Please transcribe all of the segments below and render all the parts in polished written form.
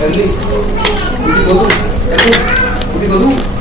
Early. Uti go to. Uti go to.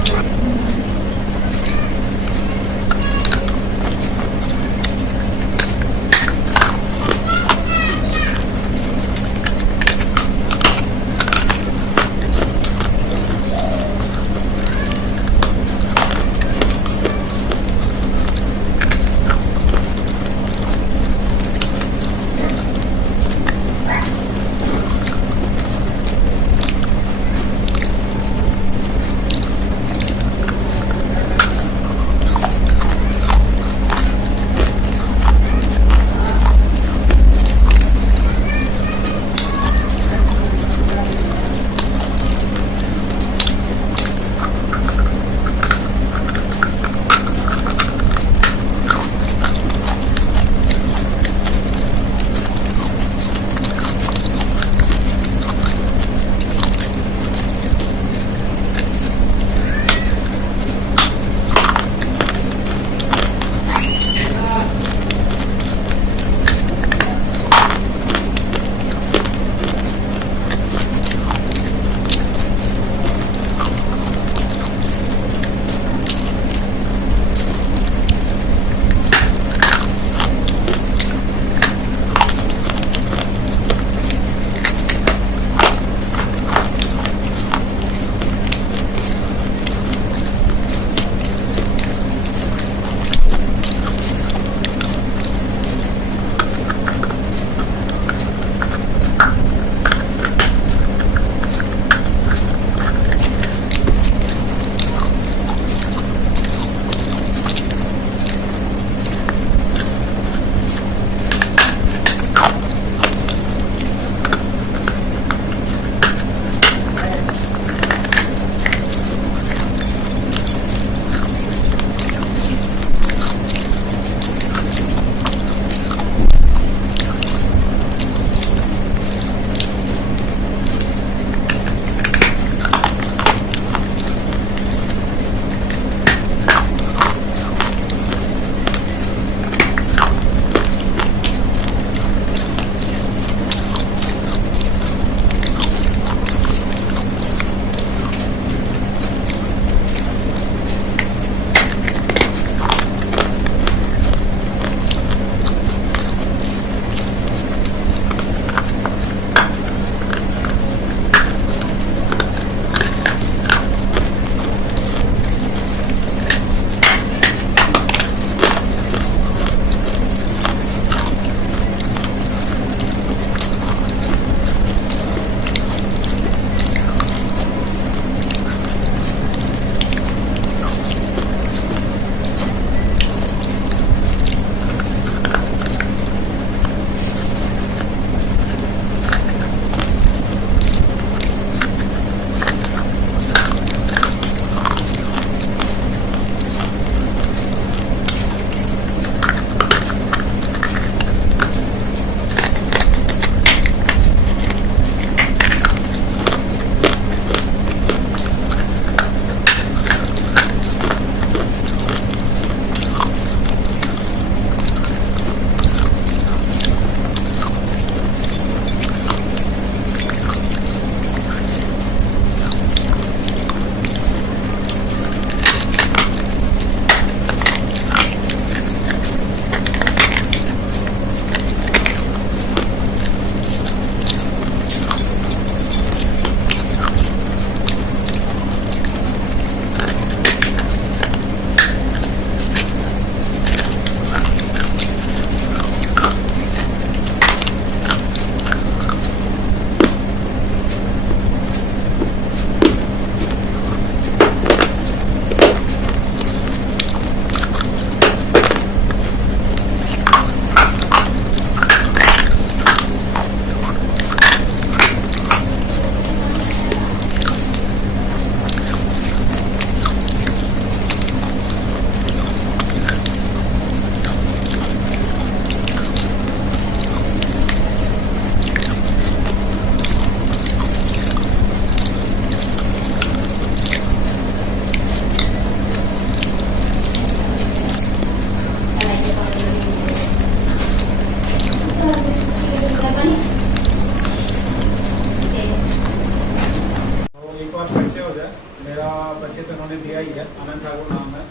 आनंद ठाकुर नाम है।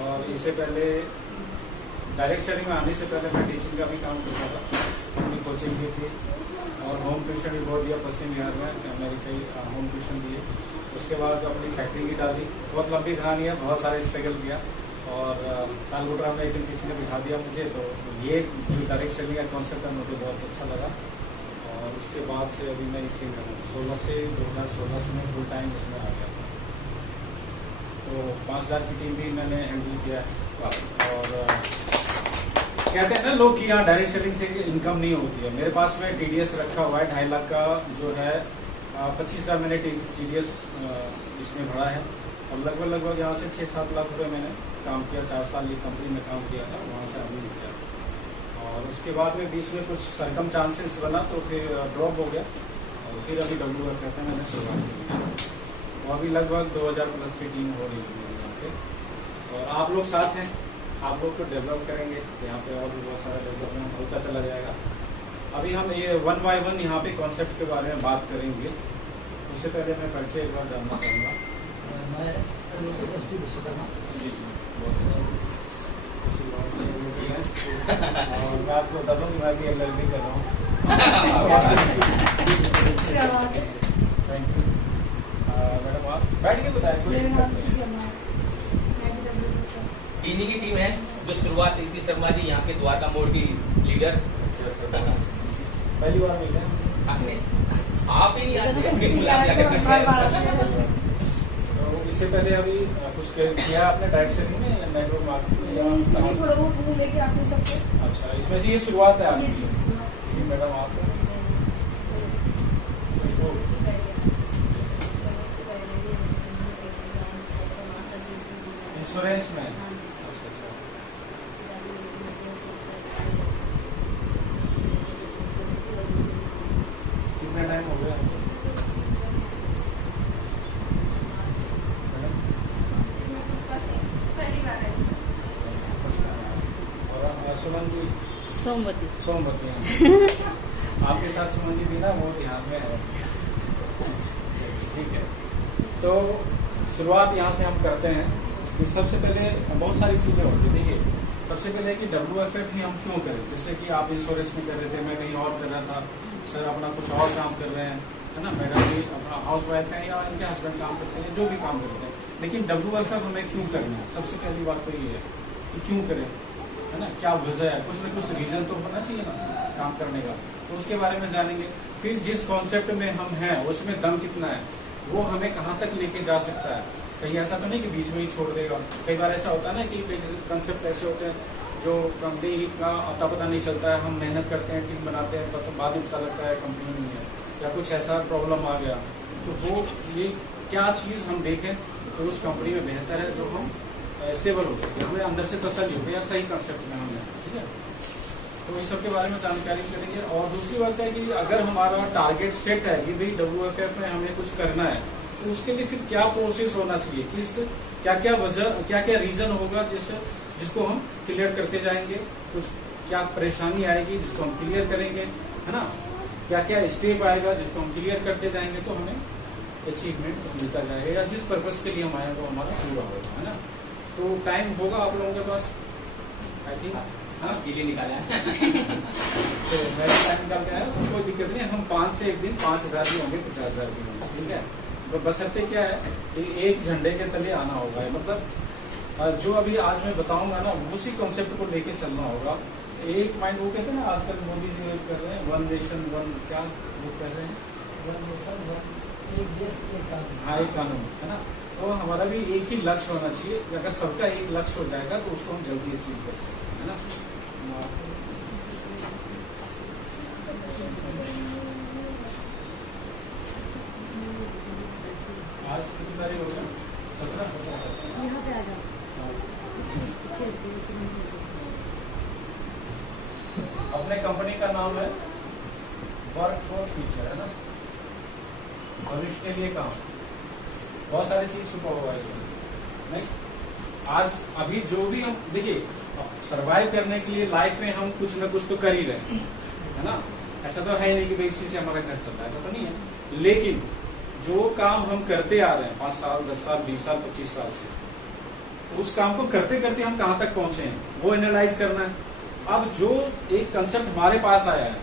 और इससे पहले डायरेक्ट सेलिंग में आने से पहले मैं टीचिंग का भी काम करता था, अपनी कोचिंग की थी और होम ट्यूशन भी बहुत दिया पश्चिम बिहार में, मेरी कई होम ट्यूशन दिए। उसके बाद अपनी फैक्ट्री भी डाली, बहुत लंबी कहानी है, बहुत सारे स्ट्रगल किया। और तालगोटरा में एक दिन किसी ने बिठा दिया मुझे, तो ये जो डायरेक्ट सेलिंग का कॉन्सेप्ट है मुझे बहुत अच्छा लगा। और उसके बाद से अभी मैं इसी में 2016 से मैं फुल टाइम इसमें आ गया था। तो 5000 की टीम भी मैंने हैंडल किया है। और कहते हैं ना लोग कि यहाँ डायरेक्ट सेलिंग से इनकम नहीं होती है। मेरे पास में TDS रखा हुआ है 2.5 लाख का, जो है 25,000 मैंने TDS इसमें भरा है। और लगभग यहाँ से 6-7 लाख रुपए मैंने काम किया, 4 साल ये कंपनी में काम किया था, वहाँ से अभी किया। और उसके बाद में बीच में कुछ सरकम चांसेस बना तो फिर ड्रॉप हो गया। और फिर अभी WF कहते हैं मैंने शुरुआत की। और अभी लगभग 2000 प्लस की टीम हो रही है यहाँ पे। और आप लोग साथ हैं, आप लोग को डेवलप करेंगे यहाँ पे, और भी बहुत सारा डेवलपमेंट होता चला जाएगा। अभी हम ये 1 by 1 यहाँ पे कॉन्सेप्ट के बारे में बात करेंगे। उससे पहले मैं परिचय एक बार जानना चाहूँगा। मैं और मैं आपको बता दूँ कि मैं भी LLB कर रहा हूँ। थैंक यू मैडम, आप बैठ के बताएं। इन्हीं की टीम है जो शुरुआत रीति शर्मा जी यहाँ के द्वारका मोड़ की लीडर। पहली बार मिले आप ही नहीं आते। तो इससे पहले अभी कुछ किया आपने डायरेक्ट सेलिंग में, नेटवर्क मार्केटिंग थोड़ा बहुत लेके आते सबको। अच्छा, इसमें से ये शुरुआत है आपकी मैडम। आप इंश्योरेंस में कितना टाइम हो गया? सुमन जी सोमवती आपके साथ सुमन जी थी ना, वो ध्यान में है। ठीक है, तो शुरुआत यहाँ से हम करते हैं कि सबसे पहले बहुत सारी चीज़ें होती है। देखिए, सबसे पहले कि WFF ही हम क्यों करें। जैसे कि आप इंश्योरेंस में कर रहे थे, मैं कहीं और कर रहा था, सर अपना कुछ और काम कर रहे हैं, है ना। मैडम भी अपना हाउस वाइफ है या इनके हस्बैंड काम करते हैं, जो भी काम करते हैं। लेकिन WFF हमें क्यों करना है, सबसे पहली बात तो ये है कि क्यों करें, है ना, क्या वजह है। कुछ न कुछ रीज़न तो होना चाहिए ना काम करने का, तो उसके बारे में जानेंगे। फिर जिस कॉन्सेप्ट में हम हैं उसमें दम कितना है, वो हमें कहाँ तक लेके जा सकता है। कहीं ऐसा तो नहीं कि बीच में ही छोड़ देगा। कई बार ऐसा होता है ना कि कई कंसेप्ट ऐसे होते हैं जो कंपनी का अता पता नहीं चलता है, हम मेहनत करते हैं, टीम बनाते हैं, तो बाद में पता लगता है कंपनी नहीं है, या कुछ ऐसा प्रॉब्लम आ गया। तो वो ये क्या चीज़ हम देखें तो उस कंपनी में बेहतर है, जो हम स्टेबल हो सके, हमें अंदर से तसल्ली हो या सही कंसेप्ट में हम हैं। ठीक है, तो इस सब के बारे में जानकारी करेंगे। और दूसरी बात है कि अगर हमारा टारगेट सेट है कि भाई WFF में हमें कुछ करना है, तो उसके लिए फिर क्या प्रोसेस होना चाहिए, किस क्या क्या वजह, क्या क्या रीज़न होगा जिसको हम क्लियर करते जाएंगे, कुछ क्या परेशानी आएगी जिसको हम क्लियर करेंगे, है ना, क्या क्या स्टेप आएगा जिसको हम क्लियर करते जाएंगे, तो हमें अचीवमेंट मिलता जाएगा, या जिस पर्पज़ के लिए हम आए वो हमारा पूरा होगा, है ना। तो टाइम होगा आप लोगों के पास, आई थिंक। हाँ, गिले निकाला है। तो मेरा टाइम निकाल के आया, तो कोई दिक्कत नहीं। हम 5 से एक दिन 5000 भी होंगे, 50,000 भी होंगे। ठीक है, तो बशर्ते क्या है कि एक झंडे के तले आना होगा। मतलब जो अभी आज मैं बताऊंगा ना, उसी कॉन्सेप्ट को लेके चलना होगा। एक माइंड, वो कहते हैं ना आजकल मोदी जी कर रहे हैं 1 नेशन 1, क्या वो कर रहे हैं, 1 नेशन 1 एक देश एक कानून। हाँ, एक कानून, है ना। तो हमारा भी एक ही लक्ष्य होना चाहिए। अगर सबका एक लक्ष्य हो जाएगा तो उसको हम जल्दी अचीव कर सकते हैं, है ना। आज कितनी तारीख हो गई? 17। यहाँ पे आ जाओ। अपने कंपनी का नाम है वर्क फॉर फ्यूचर, है ना, भविष्य के लिए काम। बहुत सारी चीज छुपा हुआ है इसमें, नहीं। आज अभी जो भी हम देखिए, सरवाइव करने के लिए लाइफ में हम कुछ न कुछ तो कर ही रहे हैं, है ना। ऐसा तो है नहीं कि भाई इसी से हमारा घर चलता है, ऐसा तो नहीं है। लेकिन जो काम हम करते आ रहे हैं 5 साल 10 साल 20 साल 25 साल से, उस काम को करते करते हम कहाँ तक पहुंचे हैं वो एनालाइज करना है। अब जो एक कंसेप्ट हमारे पास आया है,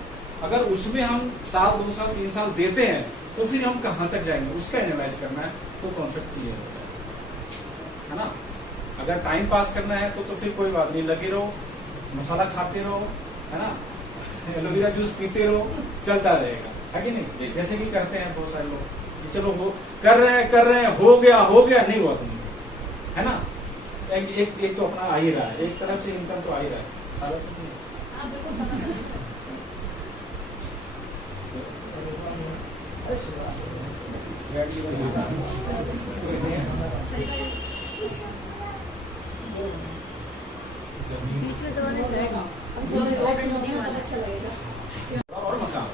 अगर उसमें हम साल 2 साल 3 साल देते हैं तो फिर हम कहाँ तक जाएंगे उसका एनालाइज करना है, तो कॉन्सेप्ट क्लियर होता है ना। अगर टाइम पास करना है तो फिर कोई बात नहीं, लगे रहो, मसाला खाते रहो, है ना, एलोवेरा जूस पीते रहो, चलता रहेगा, है कि नहीं। जैसे कि करते हैं बहुत सारे लोग कि चलो वो कर रहे हैं, हो गया नहीं हुआ तुम, है ना। एक तो अपना आ ही रहा है, एक तरफ से इनकम तो आ ही रहा है, सारा कुछ नहीं। बीच में दबाना चलेगा अच्छा लगेगा। और मकान,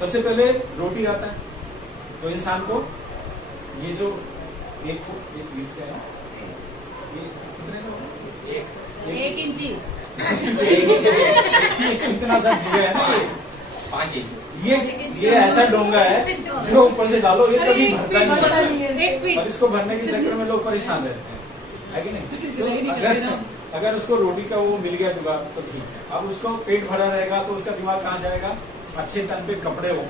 सबसे पहले रोटी आता है तो इंसान को ये जो एक फुट एक मीट का है, ये कितने का होगा? 1 इंची इतना सा दिया है ना, 5 इंच। ये ऐसा डोंगा है जो ऊपर से डालो ये कभी भरता नहीं है, 1 फीट और इसको भरने के चक्कर में लोग परेशान रहते हैं, है कि नहीं। तो अगर उसको रोटी का वो मिल गया जुगाड़ तो ठीक है। अब उसको पेट भरा रहेगा तो उसका दिमाग कहाँ जाएगा, अच्छे तन पे कपड़े हो,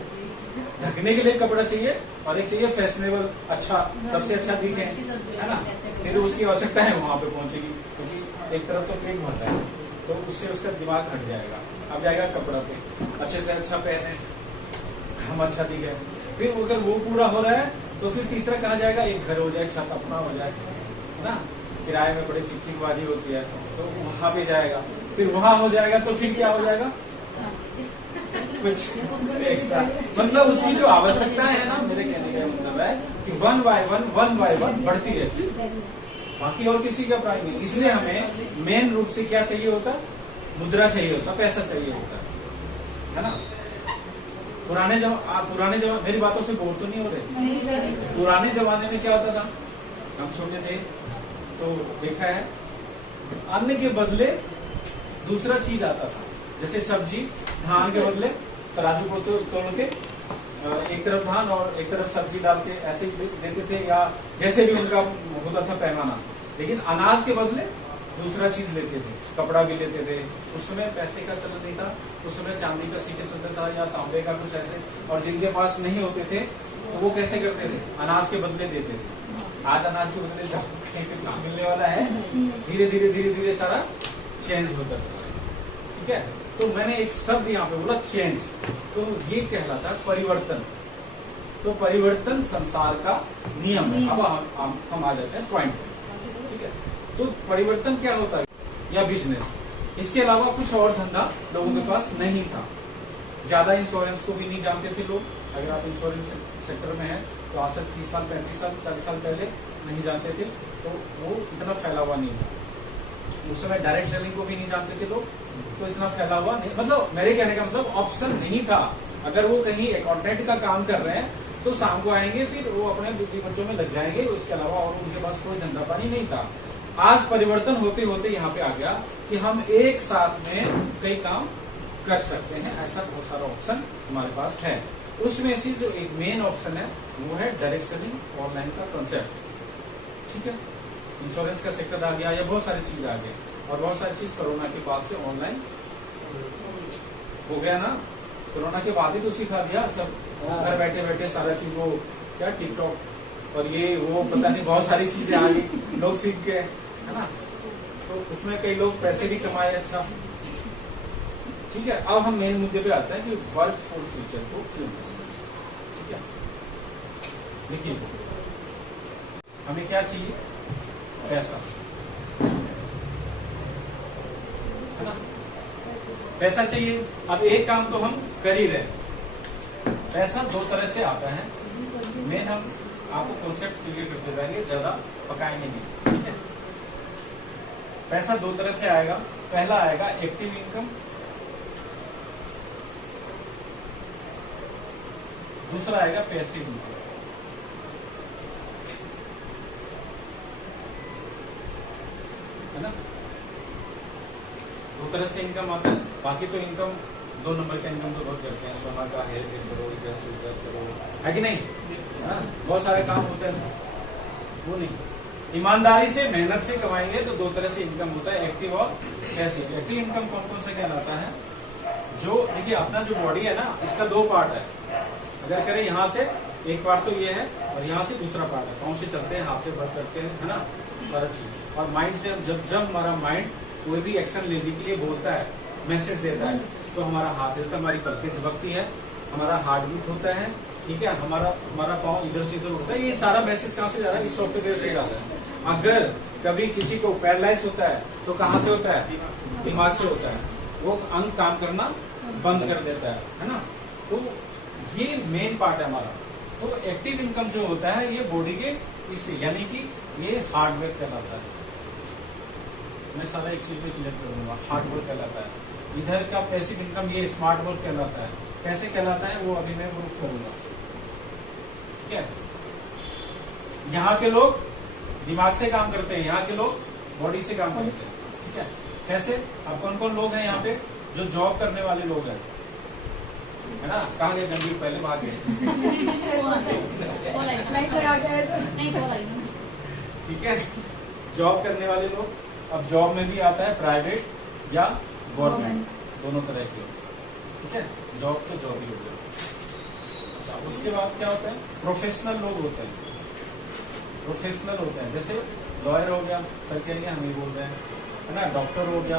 ढकने के लिए कपड़ा चाहिए, और एक चाहिए फैशनेबल, अच्छा, सबसे अच्छा दिखे, है ना। फिर उसकी आवश्यकता है वहां पे पहुंचेगी, क्योंकि एक तरफ तो पेट भर रहा है तो उससे उसका दिमाग हट जाएगा, अब जाएगा कपड़ा पे, अच्छे से अच्छा पहने, हम अच्छा दिखे। फिर अगर वो पूरा हो रहा है तो फिर तीसरा कहा जाएगा, एक घर हो जाए, छत अपना हो जाए, है ना। किराए में बड़े चिकचिकबाजी होती है तो वहां पे जाएगा, फिर वहां हो जाएगा तो फिर क्या हो जाएगा, कुछ एक्स्ट्रा। मतलब उसकी जो आवश्यकताएं है ना, मेरे कहने का मतलब है कि 1 बाय 1 बढ़ती रहती है, बाकी और किसी का प्राइस नहीं। इसलिए हमें मेन रूप से क्या चाहिए होता, मुद्रा चाहिए होता, पैसा चाहिए होता है ना। पुराने जमाने, मेरी बातों से बोर तो नहीं हो रहे। पुराने जमाने में क्या होता था, हम छोटे थे तो देखा है, अन्न के बदले दूसरा चीज आता था, जैसे सब्जी, धान के बदले तराजू को तोड़ के एक तरफ धान और एक तरफ सब्जी डाल के ऐसे देते थे, या जैसे भी उनका होता था पैमाना। लेकिन अनाज के बदले दूसरा चीज लेते थे, कपड़ा भी लेते थे। उस समय पैसे का चलन नहीं था, उस समय चांदी का सिक्के चलता था या तांबे का कुछ ऐसे, और जिनके पास नहीं होते थे तो वो कैसे करते थे, अनाज के बदले देते थे। आज अनाज के बदले कहीं पे कुछ मिलने वाला है, धीरे धीरे सारा चेंज होता था, ठीक है। तो मैंने एक शब्द यहाँ पे बोला चेंज, तो ये कहलाता है परिवर्तन। तो परिवर्तन संसार का नियम है। अब हम आ जाते हैं पॉइंट पे, ठीक है। तो परिवर्तन क्या होता है, या बिजनेस, इसके अलावा कुछ और धंधा लोगों के पास नहीं था। ज्यादा इंश्योरेंस को भी नहीं जानते थे लोग। अगर आप इंश्योरेंस सेक्टर में हैं तो आज से 30 साल 35 साल 40 साल पहले नहीं जानते थे, तो वो इतना फैला हुआ नहीं था। उस समय डायरेक्ट सेलिंग को भी नहीं जानते थे लोग, तो इतना फैला हुआ नहीं, मतलब मेरे कहने का मतलब ऑप्शन नहीं था। अगर वो कहीं अकाउंटेंट का काम कर रहे हैं तो शाम को आएंगे, फिर वो अपने बुद्धि बच्चों में लग जाएंगे, उसके अलावा और उनके पास कोई धंधा पानी नहीं था। आज परिवर्तन होते होते यहाँ पे आ गया कि हम एक साथ में कई काम कर सकते हैं, ऐसा बहुत सारा ऑप्शन हमारे पास है। उसमें से जो एक मेन ऑप्शन है वो है डायरेक्ट सेलिंग, ऑनलाइन का कंसेप्ट, ठीक है। इंश्योरेंस का सेक्टर आ गया, या बहुत सारी चीज आ गई, और बहुत सारी चीज कोरोना के बाद से ऑनलाइन हो गया ना। कोरोना के बाद ही तो सिखा दिया सब, घर बैठे बैठे सारा चीज, वो क्या टिकटॉक और ये वो पता नहीं बहुत सारी चीजें आ गई, लोग सीख गए, है ना। तो उसमें कई लोग पैसे भी कमाए, अच्छा, ठीक है। अब हम मेन मुद्दे पे आते हैं कि वर्क फॉर फ्यूचर को क्यों, ठीक है। देखिए हमें क्या चाहिए, पैसा, है ना, पैसा चाहिए। अब एक काम तो हम कर ही रहे, पैसा 2 तरह से आता है। मेन हम आपको कॉन्सेप्ट क्लियर करते जाएंगे, ज्यादा पकाएंगे नहीं, ठीक है। पैसा 2 तरह से आएगा। पहला आएगा एक्टिव इनकम, दूसरा आएगा पैसिव इनकम, है ना। 2 तरह से इनकम आता है। बाकी तो इनकम 2 नंबर का इनकम तो बहुत करते हैं, सोना का हेयर करो, गैस करो, है कि नहीं, हाँ? बहुत सारे काम होते हैं, वो नहीं। ईमानदारी से मेहनत से कमाएंगे तो दो तरह से इनकम होता है, एक्टिव और पैसिव। एक्टिव इनकम कौन कौन सा कहलाता है? जो देखिए अपना जो बॉडी है ना, इसका दो पार्ट है। अगर करें यहाँ से एक पार्ट तो ये है और यहाँ से दूसरा पार्ट है। पाँव से चलते हैं, हाथ से वर्क करते हैं, है ना, सारा चीज। और माइंड से जब हमारा माइंड कोई भी एक्शन लेने के लिए बोलता है, मैसेज देता है, तो हमारा हाथ हिलता है, हमारी पलकें झपकती है, हमारा हार्ट बीट होता है, ठीक है, हमारा पाँव इधर से इधर उठता है। ये सारा मैसेज कहाँ से जा रहा है? इस सॉफ्टवेयर से जाता है। अगर कभी किसी को पैरालाइज होता है तो कहाँ से होता है? दिमाग से होता है। वो अंग काम करना बंद कर देता है ना। तो ये मेन पार्ट है हमारा। तो एक्टिव इनकम जो होता है ये बॉडी के इससे, यानी कि ये हार्डवेयर कहलाता है। मैं सारा एक चीज में क्लियर कर दूंगा। हार्डवेयर कहलाता है। इधर का पैसिव इनकम ये स्मार्ट वर्क कहलाता है। कैसे कहलाता है वो अभी मैं प्रूफ करूंगा, ठीक है। यहाँ के लोग दिमाग से काम करते हैं, यहाँ के लोग बॉडी से काम करते हैं, ठीक है। कैसे? अब कौन कौन लोग हैं यहाँ पे जो जॉब करने वाले लोग हैं, है ना? कहाँ गए गंभीर? पहले भाग गए, ठीक है। जॉब करने वाले लोग, अब जॉब में भी आता है प्राइवेट या गवर्नमेंट, दोनों तरह के, ठीक है। जॉब तो जॉब ही हो गया। अच्छा, उसके बाद क्या होता है? प्रोफेशनल लोग होते हैं। प्रोफेशनल होते हैं जैसे लॉयर हो गया, सर कहेंगे हम ही बोल रहे हैं, है ना, डॉक्टर हो गया,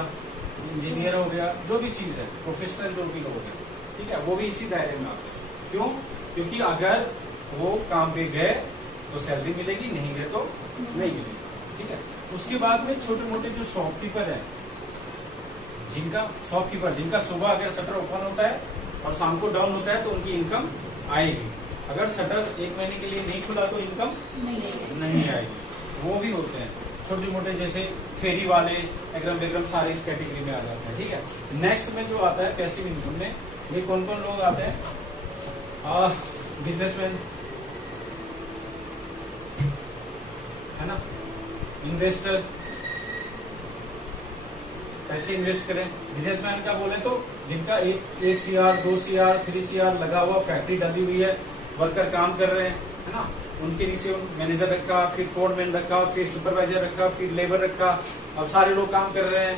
इंजीनियर हो गया, जो भी चीज है प्रोफेशनल जो भी लोग हैं, ठीक है, वो भी इसी दायरे में आते हैं। क्यों? क्योंकि अगर वो काम पे गए तो सैलरी मिलेगी, नहीं गए तो नहीं मिलेगी, ठीक है। उसके बाद में छोटे मोटे जो शॉपकीपर है, जिनका सुबह अगर शटर ओपन होता है और शाम को डाउन होता है तो उनकी इनकम आएगी। अगर शटर एक महीने के लिए नहीं खुला तो इनकम नहीं आएगी। वो भी होते हैं छोटे मोटे, जैसे फेरी वाले, एग्रम बेग्रम, सारे इस कैटेगरी में आ जाते हैं, ठीक है। नेक्स्ट में जो आता है पैसिव इनकम में, ये कौन कौन लोग आते हैं? बिजनेसमैन, है ना, इन्वेस्टर, पैसे इन्वेस्ट करें। बिजनेसमैन का बोले तो जिनका एक CR, 2 CR, 3 CR लगा हुआ, फैक्ट्री डाली हुई है, वर्कर काम कर रहे हैं, है ना, उनके नीचे मैनेजर रखा, फिर फोरमैन रखा, फिर सुपरवाइजर रखा, फिर लेबर रखा, अब सारे लोग काम कर रहे हैं।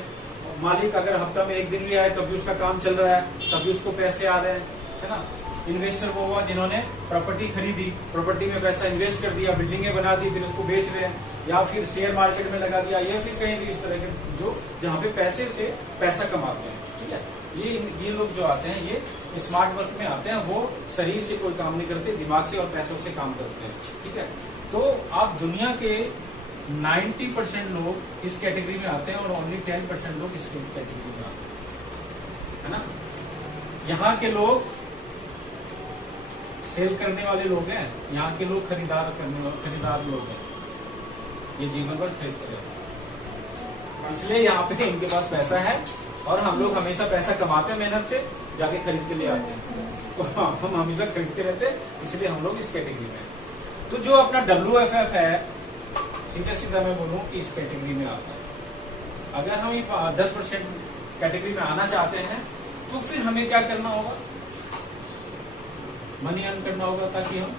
मालिक अगर हफ्ता में एक दिन भी आए तब भी उसका काम चल रहा है, तभी उसको पैसे आ रहे हैं, है ना। इन्वेस्टर वो हुआ जिन्होंने प्रॉपर्टी खरीदी, प्रॉपर्टी में पैसा इन्वेस्ट कर दिया, बिल्डिंगें बना दी, फिर उसको बेच रहे हैं, या फिर शेयर मार्केट में लगा दिया, या फिर कहीं भी इस तरह के जो जहाँ पे पैसे से पैसा कमाते हैं, ठीक है। ये लोग जो आते हैं ये स्मार्ट वर्क में आते हैं। वो शरीर से कोई काम नहीं करते, दिमाग से और पैसों से काम करते हैं, ठीक है। तो आप दुनिया के 90% लोग इस कैटेगरी में आते हैं और ओनली 10% लोग इस कैटेगरी में आते हैं, है ना। यहाँ के लोग सेल करने वाले लोग हैं, यहाँ के लोग खरीदार लोग हैं, ये जीवन भर खरीदते हैं। इसलिए यहाँ पे इनके पास पैसा है और हम लोग हमेशा पैसा कमाते हैं, मेहनत से जाके खरीद के ले आते हैं। तो हम हमेशा खरीदते रहते हैं, इसलिए हम लोग इस कैटेगरी में। तो जो अपना WFF है, सीधा मैं बोलूँ कि इस कैटेगरी में आता है। अगर हम 10% कैटेगरी में आना चाहते हैं तो फिर हमें क्या करना होगा? मनी अर्न करना होगा, ताकि हम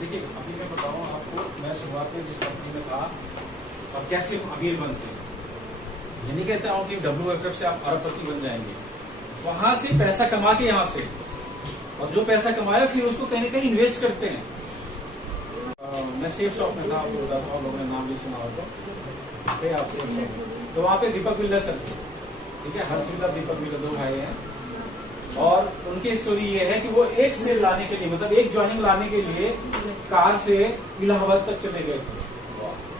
देखिए अभी मैं बताऊँ आपको, मैं शुरुआत में जिस कंपनी में था और कैसे अमीर बनते हैं, ये नहीं कहता हूँ कि WFF से आप अरबपति बन जाएंगे। वहां से पैसा कमा के यहाँ से, और जो पैसा कमाया फिर उसको कहीं ना कहीं इन्वेस्ट करते हैं। मैं सेफ शॉप में था, आपको बता दूँ, लोगों ने नाम भी सुना हो तो वहाँ पे दीपक बिल्डर सर, ठीक है, हर्षविला दीपक बिल्डर, 2 भाई हैं। और उनकी स्टोरी ये है कि वो एक सेल लाने के लिए, मतलब एक ज्वाइनिंग लाने के लिए कार से इलाहाबाद तक चले गए थे।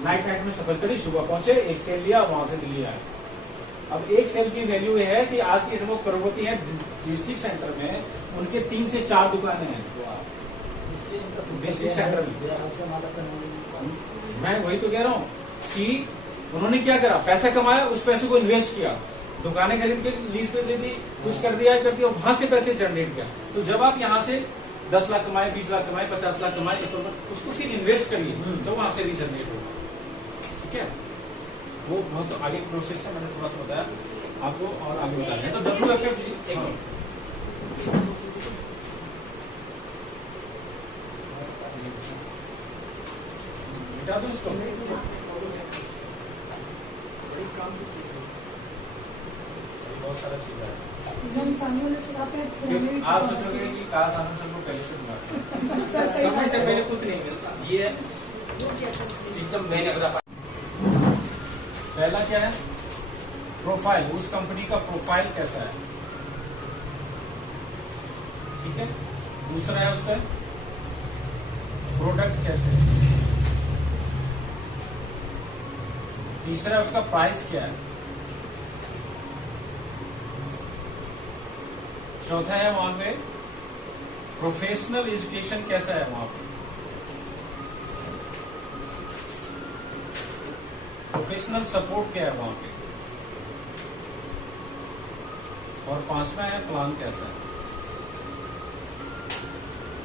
नाइट में सफर करी, सुबह पहुंचे, एक सेल लिया, वहां से दिल्ली आए। अब एक सेल की वैल्यू ये है कि आज की वो करोड़पति है, डिस्ट्रिक्ट सेंटर में उनके 3 से 4 दुकानें हैं डिस्ट्रिक्ट सेंटर में। मैं वही तो कह रहा हूँ कि उन्होंने क्या करा, पैसा कमाया, उस पैसे को इन्वेस्ट किया, दुकानें खरीद के लीज पे दे दी, कुछ कर दिया, वहां से पैसे जनरेट किया। तो जब आप यहाँ से 10 लाख कमाए, 20 लाख कमाए, 50 लाख कमाए, उसको फिर इन्वेस्ट करिए, तो वहां से रीजनरेट होगा, ठीक है। वो बहुत आगे प्रोसेस है, मैंने थोड़ा सा बताया आपको और आगे बता रहे हैं। तो WFF दिखा दो इसको। बहुत सारा चीज है। आप सोचोगे कि काश आनंद सर को पहले से दूंगा। समय से पहले कुछ नहीं मिलता, ये सिस्टम मैंने बता। पहला क्या है? प्रोफाइल, उस कंपनी का प्रोफाइल कैसा है, ठीक है। दूसरा है उसका प्रोडक्ट कैसे है। तीसरा है उसका प्राइस क्या है। चौथा है वहां पे प्रोफेशनल एजुकेशन कैसा है वहां पे, प्रोफेशनल सपोर्ट क्या है वहां पे, और पांचवा है प्लान कैसा है।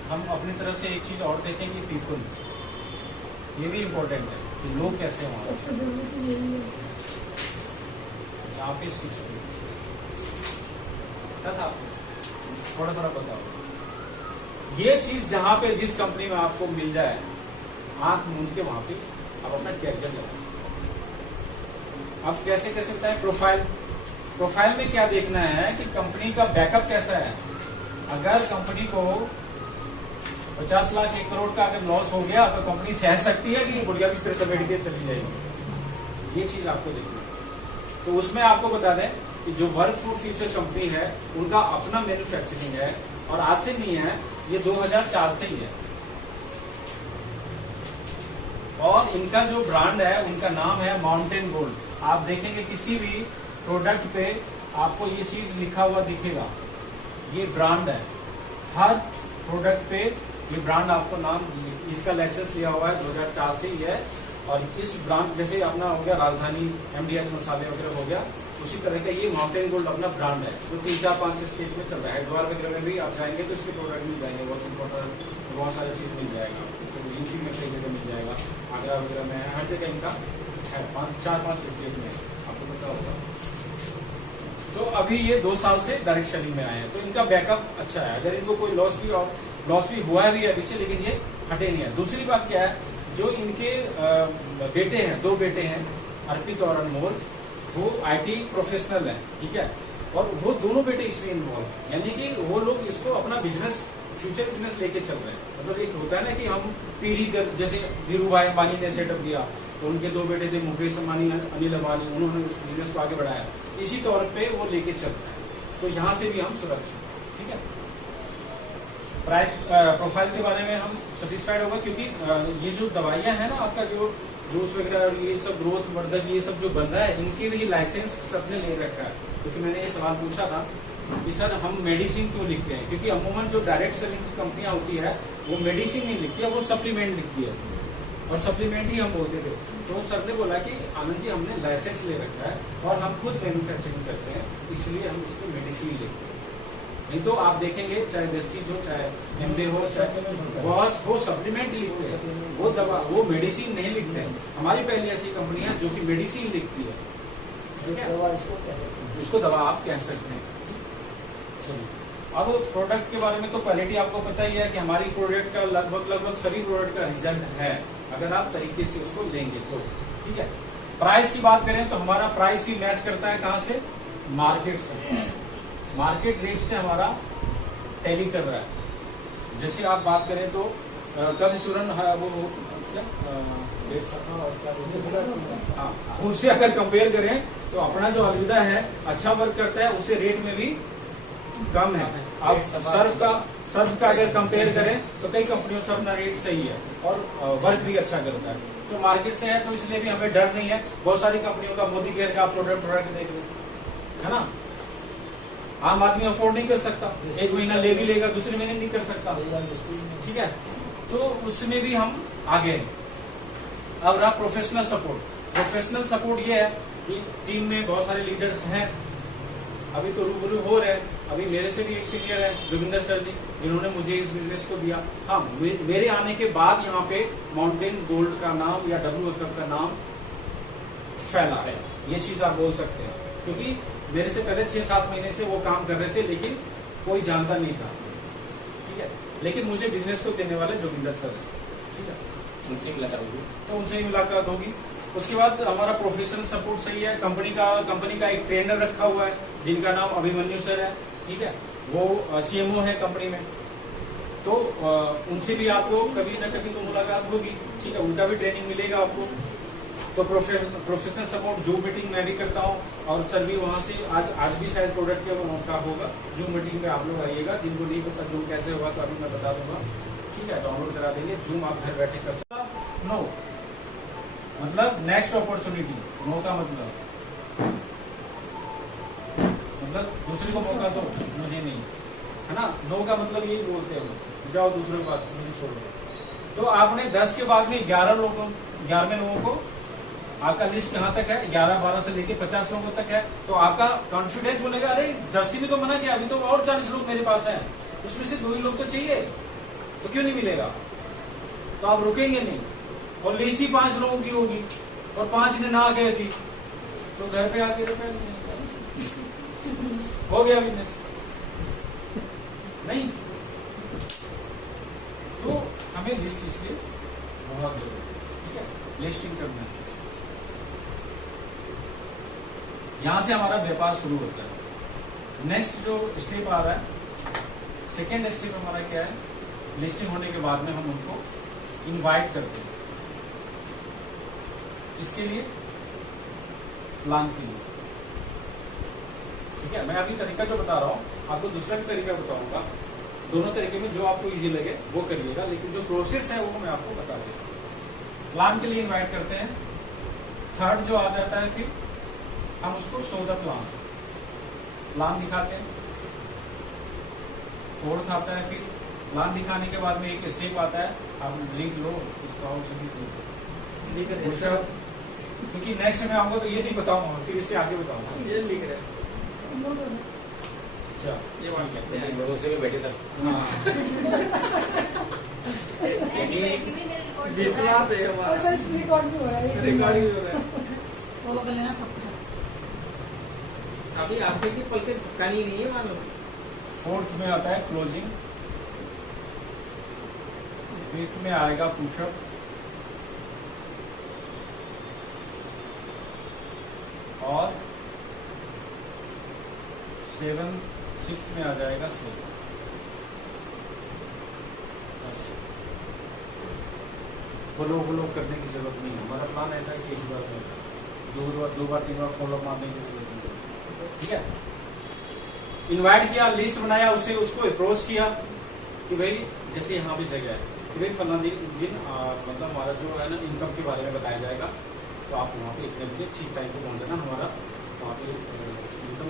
हम अपनी तरफ से एक चीज और देखेंगे, पीपल, ये भी इंपॉर्टेंट है कि लोग कैसे हैं वहां पे। यहाँ पे 6 था, थोड़ा थोड़ा बताओ। ये चीज जहां पे जिस कंपनी में आपको मिल जाए, आंख मूंद के वहां पे आप अपना कैरियर लगा सकते। अब कैसे कैसे होता है प्रोफाइल। प्रोफाइल में क्या देखना है कि कंपनी का बैकअप कैसा है। अगर कंपनी को 50 लाख 1 करोड़ का अगर लॉस हो गया तो कंपनी सह सकती है कि गुड़िया बिस्तर पर बैठ के चली जाएगी। ये चीज आपको देखनी है। तो उसमें आपको बता दें कि जो वर्क फॉर फ्यूचर कंपनी है उनका अपना मैन्युफैक्चरिंग है, और आज से नहीं है, ये 2004 से ही है। और इनका जो ब्रांड है उनका नाम है माउंटेन गोल्ड। आप देखेंगे किसी भी प्रोडक्ट पे आपको ये चीज लिखा हुआ दिखेगा, ये ब्रांड है। हर प्रोडक्ट पे ये ब्रांड आपको नाम, इसका लाइसेंस लिया हुआ है 2004 से ही है। और इस ब्रांड जैसे अपना हो गया राजधानी, MDH मसाले वगैरह हो गया, उसी तरह का ये माउंटेन गोल्ड अपना ब्रांड है, जो 3-4-5 स्टेट में चल रहा है। हरिद्वार वगैरह में भी आप जाएंगे तो इसके प्रोडक्ट मिल जाएंगे, बहुत सारी चीज मिल जाएगा। तो यूपी में कई जगह मिल जाएगा, आगरा वगैरह में, हर जगह इनका है, 4-5 स्टेट में, आपको पता होगा। तो अभी ये 2 साल से डायरेक्ट सेलिंग में आए हैं, तो इनका बैकअप अच्छा है। अगर इनको कोई लॉस भी हुआ भी है पीछे, लेकिन ये हटे नहीं है। दूसरी बात क्या है, जो इनके बेटे हैं, 2 बेटे हैं, अर्पित और अनमोल, वो IT प्रोफेशनल है, ठीक है। और वो दोनों बेटे इसमें इन्वॉल्व, यानी कि वो लोग इसको अपना बिजनेस, फ्यूचर बिजनेस लेके चल रहे हैं। मतलब एक होता है ना कि हम पीढ़ी जैसे धीरू भाई अंबानी ने सेटअप किया, तो उनके 2 बेटे थे, मुकेश अंबानी, अनिल अंबानी, उन्होंने उस बिजनेस को आगे बढ़ाया। इसी तौर पे वो लेके चल रहे हैं, तो यहाँ से भी हम सुरक्षित, ठीक है। प्राइस प्रोफाइल के बारे में हम सेटिस्फाइड होगा, क्योंकि ये जो दवाइयाँ हैं ना, आपका जो जूस वगैरह और ये सब ग्रोथ वर्धक ये सब जो बन रहा है, इनके भी लाइसेंस सबने ले रखा है। क्योंकि मैंने ये सवाल पूछा था कि सर हम मेडिसिन क्यों लिखते हैं, क्योंकि अमूमन जो डायरेक्ट सेलिंग की कंपनियां होती है वो मेडिसिन नहीं लिखती है, वो सप्लीमेंट लिखती है, और सप्लीमेंट ही हम बोलते थे। तो सर ने बोला कि आनंद जी हमने लाइसेंस ले रखा है और हम खुद मैन्युफैक्चरिंग करते हैं, इसलिए हम इसको मेडिसिन लिखते हैं। नहीं तो आप देखेंगे चाहे वेस्टीज हो, चाहे एमडे हो, चाहे वो सप्लीमेंट लिखते हैं, वो दवा, वो मेडिसिन नहीं लिखते हैं। हमारी पहली ऐसी कंपनी है जो कि मेडिसिन लिखती है, ठीक है। इसको दवा आप कह सकते हैं। चलिए, अब प्रोडक्ट के बारे में तो क्वालिटी आपको पता ही है कि हमारी प्रोडक्ट का लगभग सभी प्रोडक्ट का रिजल्ट है, अगर आप तरीके से उसको लेंगे तो, ठीक है। प्राइस की बात करें तो हमारा प्राइस भी मैच करता है कहाँ से, मार्केट से। मार्केट रेट से हमारा टैली कर रहा है। जैसे आप बात करें तो कल चूरन वो क्या उससे अगर कंपेयर करें तो अपना जो अलविदा है अच्छा वर्क करता है, उससे रेट में भी कम है। आप सर्फ का अगर कंपेयर करें तो कई कंपनियों से अपना रेट सही है और वर्क भी अच्छा करता है। तो मार्केट से है तो इसलिए भी हमें डर नहीं है। बहुत सारी कंपनियों का मोदी केयर का प्रोडक्ट देख लो, है ना। आम आदमी अफोर्ड नहीं कर सकता, एक महीना ले भी लेगा, दूसरे महीने नहीं कर सकता, ठीक है। तो उसमें भी हम आगे हैं। अब रहा प्रोफेशनल सपोर्ट। प्रोफेशनल सपोर्ट ये है कि टीम में बहुत सारे लीडर्स हैं, अभी तो रूबरू हो रहे हैं। अभी मेरे से भी एक सीनियर है जोगिंदर सर जी, जिन्होंने मुझे इस बिजनेस को दिया। हाँ, मेरे आने के बाद यहाँ पे माउंटेन गोल्ड का नाम या WFF का नाम फैला है, ये चीज आप बोल सकते हैं। क्योंकि मेरे से पहले 6-7 महीने से वो काम कर रहे थे, लेकिन कोई जानता नहीं था, ठीक है। लेकिन मुझे बिजनेस को देने वाले जोगिंदर सर है, ठीक है। उनसे मुलाकात होगी। तो उनसे ही मुलाकात होगी। उसके बाद हमारा प्रोफेशनल सपोर्ट सही है, कंपनी का एक ट्रेनर रखा हुआ है जिनका नाम अभिमन्यु सर है, ठीक है, वो सीएमओ है कंपनी में, तो उनसे भी आपको कभी ना कभी तो मुलाकात होगी, ठीक है, उनका भी ट्रेनिंग मिलेगा आपको। तो प्रोफेशनल सपोर्ट जूम मीटिंग मैं भी करता हूँ, और सर भी वहाँ से आज भी शायद प्रोडक्ट का मौका होगा, जूम मीटिंग में आप लोग आइएगा, जिनको नहीं पता जूम कैसे होगा तो अभी मैं बता दूंगा, ठीक है, डाउनलोड करा देंगे, जूम आप घर बैठे कर सकते। नो मतलब नेक्स्ट अपॉर्चुनिटी, नो का मतलब दूसरे को मौका दो, मुझे नहीं, है ना, नो का मतलब यही बोलते हैं, जाओ दूसरे के पास, मुझे छोड़ दो। तो आपने 10 के बाद में 11वें लोगों को, आपका लिस्ट कहाँ तक है, 11-12 से लेके 50 लोगों तक है, तो आपका कॉन्फिडेंस बोलेगा अरे 10 ने तो मना किया, अभी तो और 40 लोग मेरे पास हैं, उसमें से 2 ही लोग तो चाहिए, तो क्यों नहीं मिलेगा, तो आप रुकेंगे नहीं। और लिस्ट ही 5 लोगों की होगी और 5 ने ना कह दी, तो घर पे आके रुपए हो गया बिजनेस नहीं। तो हमें लिस्ट इसलिए बहुत जरूरी है, ठीक है, लिस्टिंग करना है, यहां से हमारा व्यापार शुरू होता है। नेक्स्ट जो स्टेप आ रहा है, सेकेंड स्टेप हमारा क्या है, लिस्टिंग होने के बाद में हम उनको इनवाइट करते हैं, इसके लिए प्लान के लिए, ठीक है। मैं अभी तरीका जो बता रहा हूँ आपको दूसरा भी तरीका बताऊंगा, दोनों तरीके में जो आपको इजी लगे वो करिएगा, लेकिन जो प्रोसेस है वो मैं आपको बता देता हूँ। प्लान के लिए इनवाइट करते हैं। थर्ड जो आ जाता है, फिर हम उसको शो द प्लान दिखाते हैं। फोर्थ आता है, फिर प्लान दिखाने के बाद में एक स्टेप आता है, आप लिख लो उसका, क्योंकि नेक्स्ट में आऊंगा तो ये नहीं बताऊंगा, फिर इससे आगे बताऊंगा। अच्छा, ये लोगों से भी बैठे सर, विश्वास है हमारा, रिकॉर्डिंग हो रहा है, फॉलो कर लेना सब कुछ। अभी आपके की पलके झपकानी नहीं है मानो। फोर्थ में आता है क्लोजिंग, फिफ्थ में आएगा पुशअप, और 6th में आ जाएगा सेल। फॉलो करने की जरूरत नहीं है, हमारा प्लान ऐसा है कि एक बार में 2 बार 3 बार फॉलो मारने की जरूरत नहीं है, ठीक है। इनवाइट किया, लिस्ट बनाया, उसको अप्रोच किया कि भाई जैसे यहाँ भी जगह है कि भाई फला दिन मतलब हमारा जो है ना इनकम के बारे में बताया जाएगा, तो आप वहाँ पे इतने बजे ठीक टाइम पे पहुँच जाना, हमारा वहाँ पे इनकम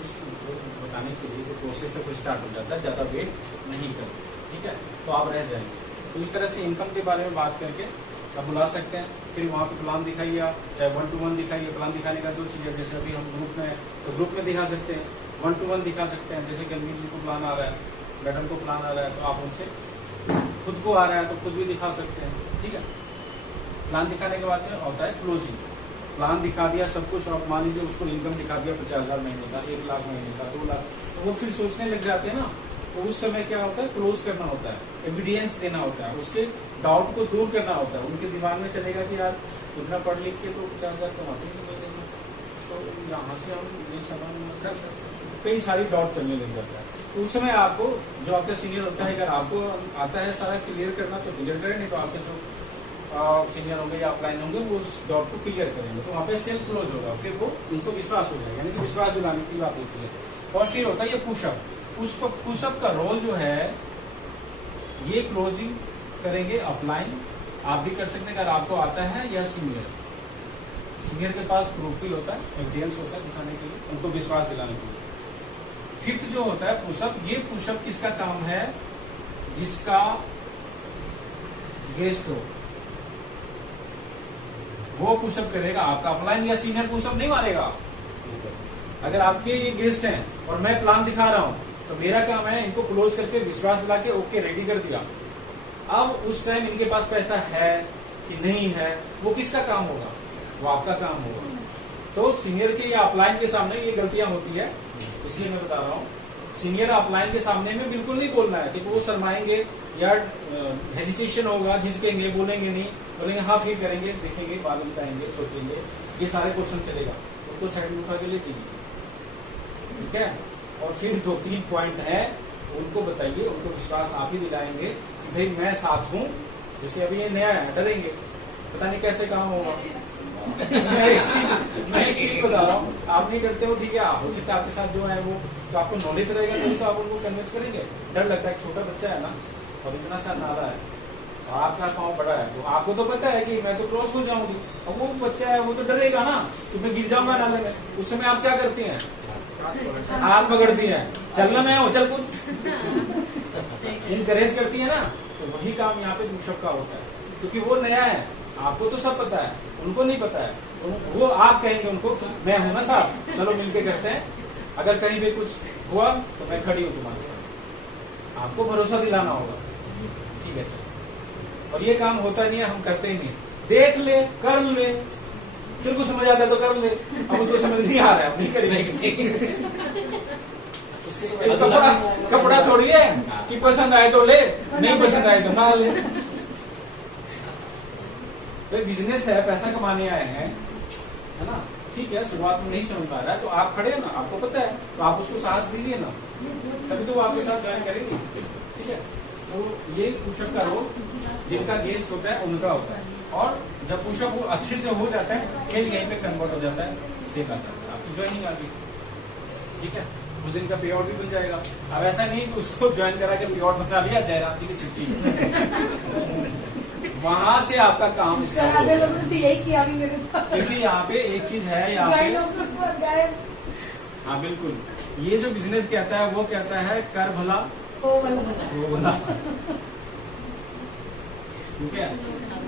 बताने के लिए जो प्रोसेस है वो स्टार्ट हो जाता है, ज़्यादा वेट नहीं करते, ठीक है, तो आप रह जाएंगे। तो इस तरह से इनकम के बारे में बात करके आप बुला सकते हैं। फिर वहाँ पे प्लान दिखाइए, आप चाहे 1-to-1 दिखाइए। प्लान दिखाने का 2 चीज़ें, जैसे अभी हम ग्रुप में है तो ग्रुप में दिखा सकते हैं, 1-to-1 दिखा सकते हैं, जैसे गंभीर जी को प्लान आ रहा है, मैडम को प्लान आ रहा है, तो आप उनसे, खुद को आ रहा है तो खुद भी दिखा सकते हैं, ठीक है। प्लान दिखाने के बाद में होता है क्लोजिंग। प्लान दिखा दिया सब कुछ, और मान लीजिए उसको इनकम दिखा दिया 50,000 महीने का, 1 लाख महीने का, 2 लाख, तो वो फिर सोचने लग जाते हैं ना, तो उस समय क्या होता है, क्लोज करना होता है, एविडेंस देना होता है, उसके डाउट को दूर करना होता है। उनके दिमाग में चलेगा कि यार उतना पढ़ लिख के तो 50,000 कमाते ही नहीं देंगे, तो यहाँ से हम ये सामान कर सकते हैं, कई सारी डाउट चलने लग जाता है। तो उस समय आपको जो आपका सीनियर होता है, अगर आपको आता है सारा क्लियर करना तो क्लियर करें, नहीं तो आपके जो सीनियर होंगे या अपलाइन होंगे वो उस डाउट को क्लियर करेंगे, तो वहाँ पे सेल क्लोज होगा, फिर वो उनको विश्वास हो जाएगा, यानी कि विश्वास दिलाने की बात होती है। और फिर होता है ये पुशअप। पुशअप का रोल जो है, ये क्लोजिंग करेंगे अपलाइन, आप भी कर सकते हैं अगर आपको आता है, या सीनियर के पास प्रूफ भी होता है, एविडेंस होता है दिखाने के लिए, उनको विश्वास दिलाने के लिए। फिफ्थ जो होता है पुशअप, ये पुशअप किसका काम है, जिसका गेस्ट हो वो पुशअप करेगा, आपका अपलाइन या सीनियर पुशअप नहीं मारेगा। अगर आपके ये गेस्ट हैं और मैं प्लान दिखा रहा हूं, तो मेरा काम है इनको क्लोज करके विश्वास दिला के ओके रेडी कर दिया। अब उस टाइम इनके पास पैसा है कि नहीं है, वो किसका काम होगा, वो आपका काम होगा। तो सीनियर के या अपलाइन के सामने ये गलतियां होती है, इसलिए मैं बता रहा हूँ, सीनियर अपलाइन के सामने में बिल्कुल नहीं बोलना है, क्योंकि वो शर्माएंगे या हेजिटेशन होगा, झिझकेंगे, बोलेंगे नहीं, बोलेंगे हाँ फिर करेंगे, देखेंगे, बाद में बताएंगे, सोचेंगे, ये सारे क्वेश्चन चलेगा, उनको साइड में उठा के ले जाइए, ठीक है। और फिर 2-3 पॉइंट है उनको बताइए, उनको विश्वास आप ही दिलाएंगे कि भाई मैं साथ हूँ। जैसे अभी ये नया है, डरेंगे, पता नहीं कैसे काम होगा। मैं एक चीज बता रहा हूँ, आप नहीं डरते हो, ठीक है, हो सकता है आपके साथ जो है वो, तो आपको नॉलेज रहेगा तभी तो आप उनको कन्विंस करेंगे। डर लगता है, छोटा बच्चा है ना और इतना सा नाला है और आपका पाँव बड़ा है, तो आपको तो पता है कि मैं तो क्रॉस हो जाऊंगी, अब वो बच्चा है वो तो डरेगा ना कि मैं गिर जाऊंगा नाले में। उस समय आप क्या करती हैं, हाथ पकड़ती हैं, चलना मैं हूँ, चल कूद, इनकरेज करती है ना। तो वही काम यहाँ पे पुशअप का होता है, क्योंकि वो नया है, आपको तो सब पता है, उनको नहीं पता है, तो वो आप कहेंगे उनको मैं हूं ना साहब, चलो मिलके करते हैं, अगर कहीं भी कुछ हुआ तो मैं खड़ी हूँ तुम्हारे साथ, आपको भरोसा दिलाना होगा, ठीक है। चलो, और ये काम होता नहीं है, हम करते ही नहीं, देख ले, कर ले, फिर को समझ आता है तो कर ले, अब उसको समझ नहीं आ रहा है, अब नहीं करेंगे। कपड़ा थोड़ी है कि पसंद आए तो ले, नहीं पसंद आए तो ना ले। भाई बिजनेस है, पैसा कमाने आए हैं, है ना, ठीक है। शुरुआत में नहीं समझ पा रहा है तो आप खड़े हैं ना, आपको पता है, तो आप उसको साहस दीजिए ना, तभी तो वो आपके साथ ज्वाइन करेंगे, ठीक है। तो ये पुशअप का रोल जिनका गेस्ट होता है उनका होता है, और जब पुशअप वो अच्छे से हो जाता है, सेल यहीं पे कन्वर्ट हो जाता है, सेल आता है, आपकी ज्वाइनिंग आती है, ठीक है। उस दिन का पे आउट भी मिल जाएगा। अब ऐसा नहीं कि उसको ज्वाइन करा के पे आउट बता लिया, जयराम जी की छुट्टी, वहां से आपका काम यही किया अभी मेरे साथ। क्योंकि यहाँ पे एक चीज है, यहाँ पे हाँ बिल्कुल, ये जो बिजनेस कहता है वो कहता है कर भला वो भला, ठीक है।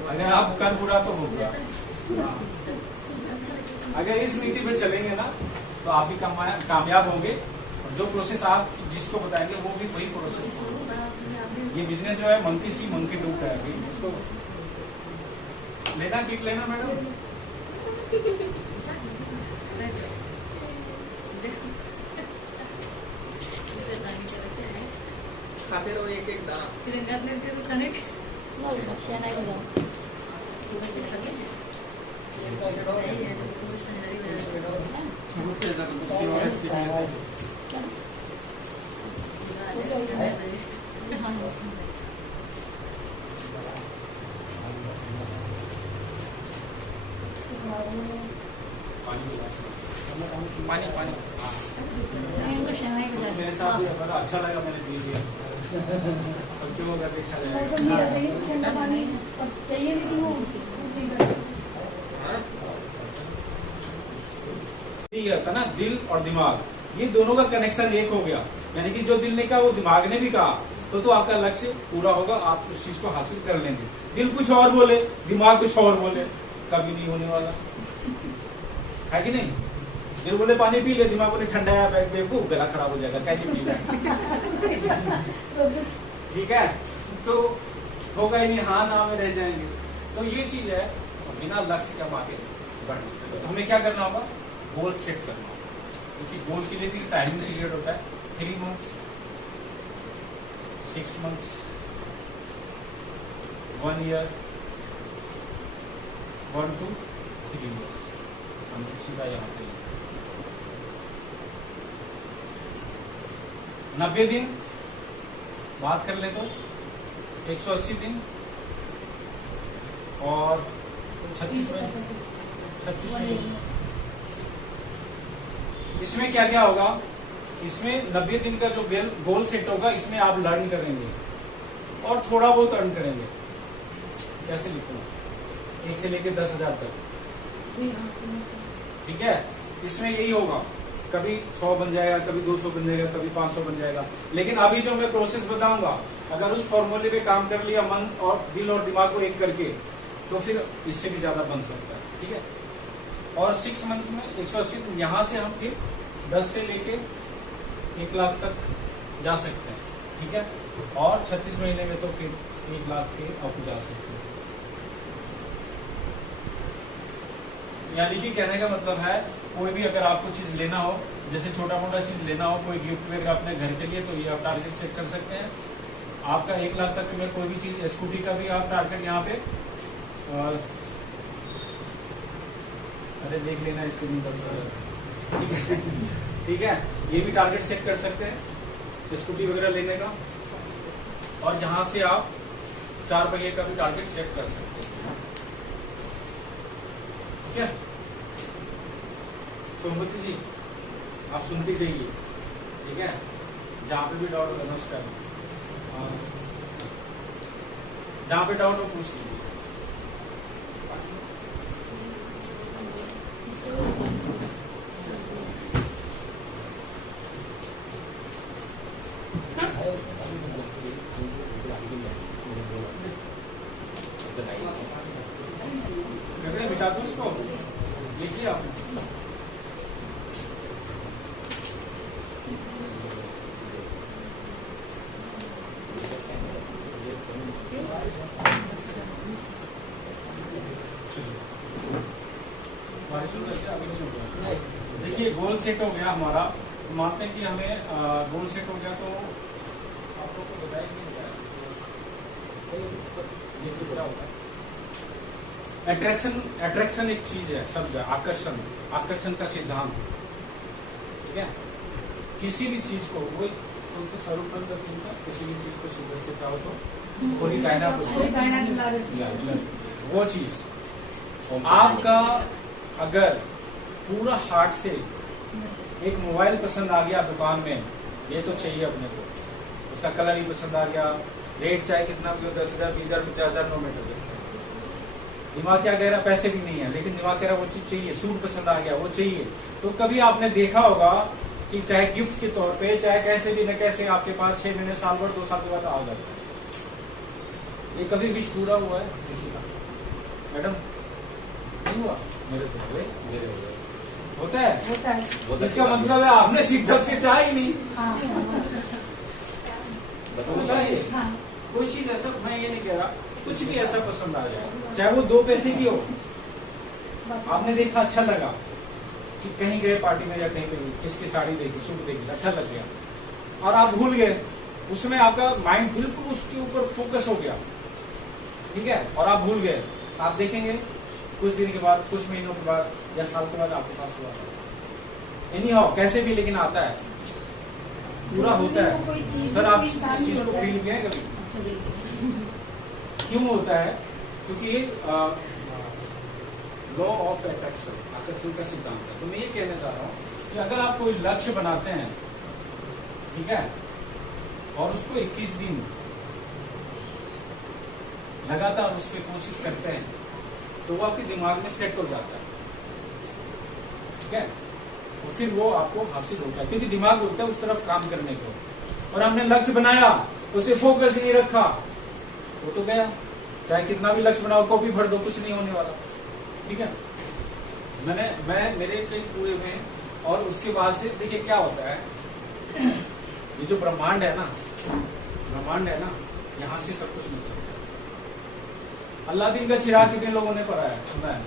अगर आप कर बुरा तो हो बुरा, अगर इस नीति पे चलेंगे ना तो आप भी कामयाब होंगे, और जो प्रोसेस आप जिसको बताएंगे वो भी वही प्रोसेस होगा। ये बिजनेस जो है मंकी सी मंकी डू है, अभी इसको लेना, किक लेना मैडम, खाते रहो एक एक दाना। तिरंगा लेके तो खाने के शेना को जाओ पानी पानी इनको शहनाई को जाओ। मेरे साथ भी बड़ा अच्छा लगा, मैंने पी लिया, बच्चों को अगर देखा मौसम भी ऐसे ही ठंडा पानी अब चाहिए, लेकिन वो ठीक रहता ना, दिल और दिमाग, ये दोनों का कनेक्शन एक हो गया, यानी कि जो दिल ने कहा वो दिमाग ने भी कहा, तो आपका लक्ष्य पूरा होगा, आप उस चीज को हासिल कर लेंगे। दिल कुछ और बोले, दिमाग कुछ और बोले, कभी नहीं होने वाला है कि नहीं। दिल बोले पानी पी ले, दिमाग बोले ठंडा है, बेवकूफ, गला खराब हो जाएगा, कैसे पी रहा ठीक है, तो होगा ही नहीं, हाँ ना में रह जाएंगे। तो ये चीज है, बिना लक्ष्य के हम आगे बढ़ नहीं सकते। तो हमें क्या करना होगा, गोल सेट करना होगा, क्योंकि गोल के लिए भी टाइमिंग पीरियड होता है, 3 months, 6 months, 1 year, 1 to 3 years। हम सीधा यहाँ पे 90 दिन बात कर ले तो 180 दिन और 36 दिन। इसमें क्या क्या होगा, इसमें 90 दिन का जो गोल सेट होगा, इसमें आप लर्न करेंगे और थोड़ा बहुत अर्न करेंगे। कैसे लिखूं, 1 से लेके 10,000 तक, ठीक है। इसमें यही होगा, कभी 100 बन जाएगा, कभी 200 बन जाएगा, कभी 500 बन जाएगा। लेकिन अभी जो मैं प्रोसेस बताऊंगा, अगर उस फॉर्मूले पे काम कर लिया मन और दिल और दिमाग को एक करके, तो फिर इससे भी ज्यादा बन सकता है, ठीक है। और 6 मंथ में 180, यहाँ से हम फिर 10 से लेके 1 लाख तक जा सकते हैं, ठीक है। और 36 महीने में तो फिर 1 लाख के आप जा सकते हैं। यानी कि कहने का मतलब है, कोई भी अगर आपको चीज लेना हो, जैसे छोटा मोटा चीज लेना हो, कोई गिफ्ट वगैरह अपने घर के लिए, तो ये आप टारगेट सेट कर सकते हैं। आपका 1 लाख तक में कोई भी चीज, स्कूटी का भी आप टारगेट यहाँ पे और अरे देख लेना इसको नहीं करता। ठीक है, ठीक है, ये भी टारगेट सेट कर सकते हैं स्कूटी वगैरह लेने का, और यहाँ से आप 4 पहिए का भी टारगेट सेट कर सकते हैं। ठीक है सोमवती जी, आप सुनती जाइए। ठीक है, जहाँ पे भी डाउट होगा नमस्कार, जहाँ पे डाउट हो पूछ लीजिए। मिटा दो उसको, लिखिए आपने। देखिए गोल सेट हो गया हमारा, मानते हैं कि हमें गोल सेट हो गया, तो आप लोग को बताया कि क्या होता है। अट्रैक्शन एक चीज है, शब्द है, आकर्षण का सिद्धांत। ठीक है, किसी भी चीज को वो उनसे स्वरूप किसी भी चीज को शिद्दत से चाहो तो पूरी कायनात वो चीज आपका, अगर पूरा हार्ट से एक मोबाइल पसंद आ गया दुकान में, ये तो चाहिए अपने को, उसका कलर ही पसंद आ गया, रेट चाहे कितना भी हो, 10,000 20,000 50,000 नो मैटर, दिमाग क्या कह रहा, पैसे भी नहीं है लेकिन दिमाग कह रहा वो चीज चाहिए, सूट पसंद आ गया वो चाहिए। तो कभी आपने देखा होगा कि चाहे गिफ्ट के तौर पे, चाहे कैसे भी न कैसे आपके पास 6 महीने, साल भर, 2 साल के बाद आ जाता है। ये कभी विश पूरा हुआ है किसी का? मैडम नहीं हुआ? मेरे तो होता है। इसका मतलब है आपने शिद्दत से चाहा ही नहीं। होता है कोई चीज ऐसा, मैं ये नहीं कह रहा, कुछ भी ऐसा पसंद आ जाए, चाहे वो 2 पैसे की हो, आपने देखा अच्छा लगा कि कहीं गए पार्टी में या कहीं पे भी, किसकी साड़ी देखी, सूट देखी, अच्छा लग गया, और आप भूल गए, उसमें आपका माइंड बिल्कुल उसके ऊपर फोकस हो गया। ठीक है, और आप भूल गए, आप देखेंगे कुछ दिन के बाद, कुछ महीनों के बाद या साल के बाद आपके पास हुआ एनी हाउ कैसे भी, लेकिन आता है, पूरा होता है। सर आप इस चीज को फील किया है कभी? क्यों होता है? क्योंकि ये लॉ ऑफ अट्रैक्शन, आकर्षण का सिद्धांत है। तो मैं ये कहना चाह रहा हूँ कि अगर आप कोई लक्ष्य बनाते हैं, ठीक है, और उसको 21 दिन लगातार उस पर कोशिश करते हैं, तो वो आपके दिमाग में सेट हो जाता है। ठीक है, और फिर वो आपको हासिल होता है, क्योंकि दिमाग होता है उस तरफ काम करने को। और हमने लक्ष्य बनाया, उसे फोकस नहीं रखा, वो तो गया। चाहे कितना भी लक्ष्य बनाओ, कॉपी भर दो, कुछ नहीं होने वाला। ठीक है, मैं मेरे कई पूरे में, और उसके बाद से देखिए क्या होता है, ये जो ब्रह्मांड है ना, यहाँ से सब कुछ मिल सकता है। अल्लादीन का चिराग कितने लोगों ने पढ़ा है, सुना है?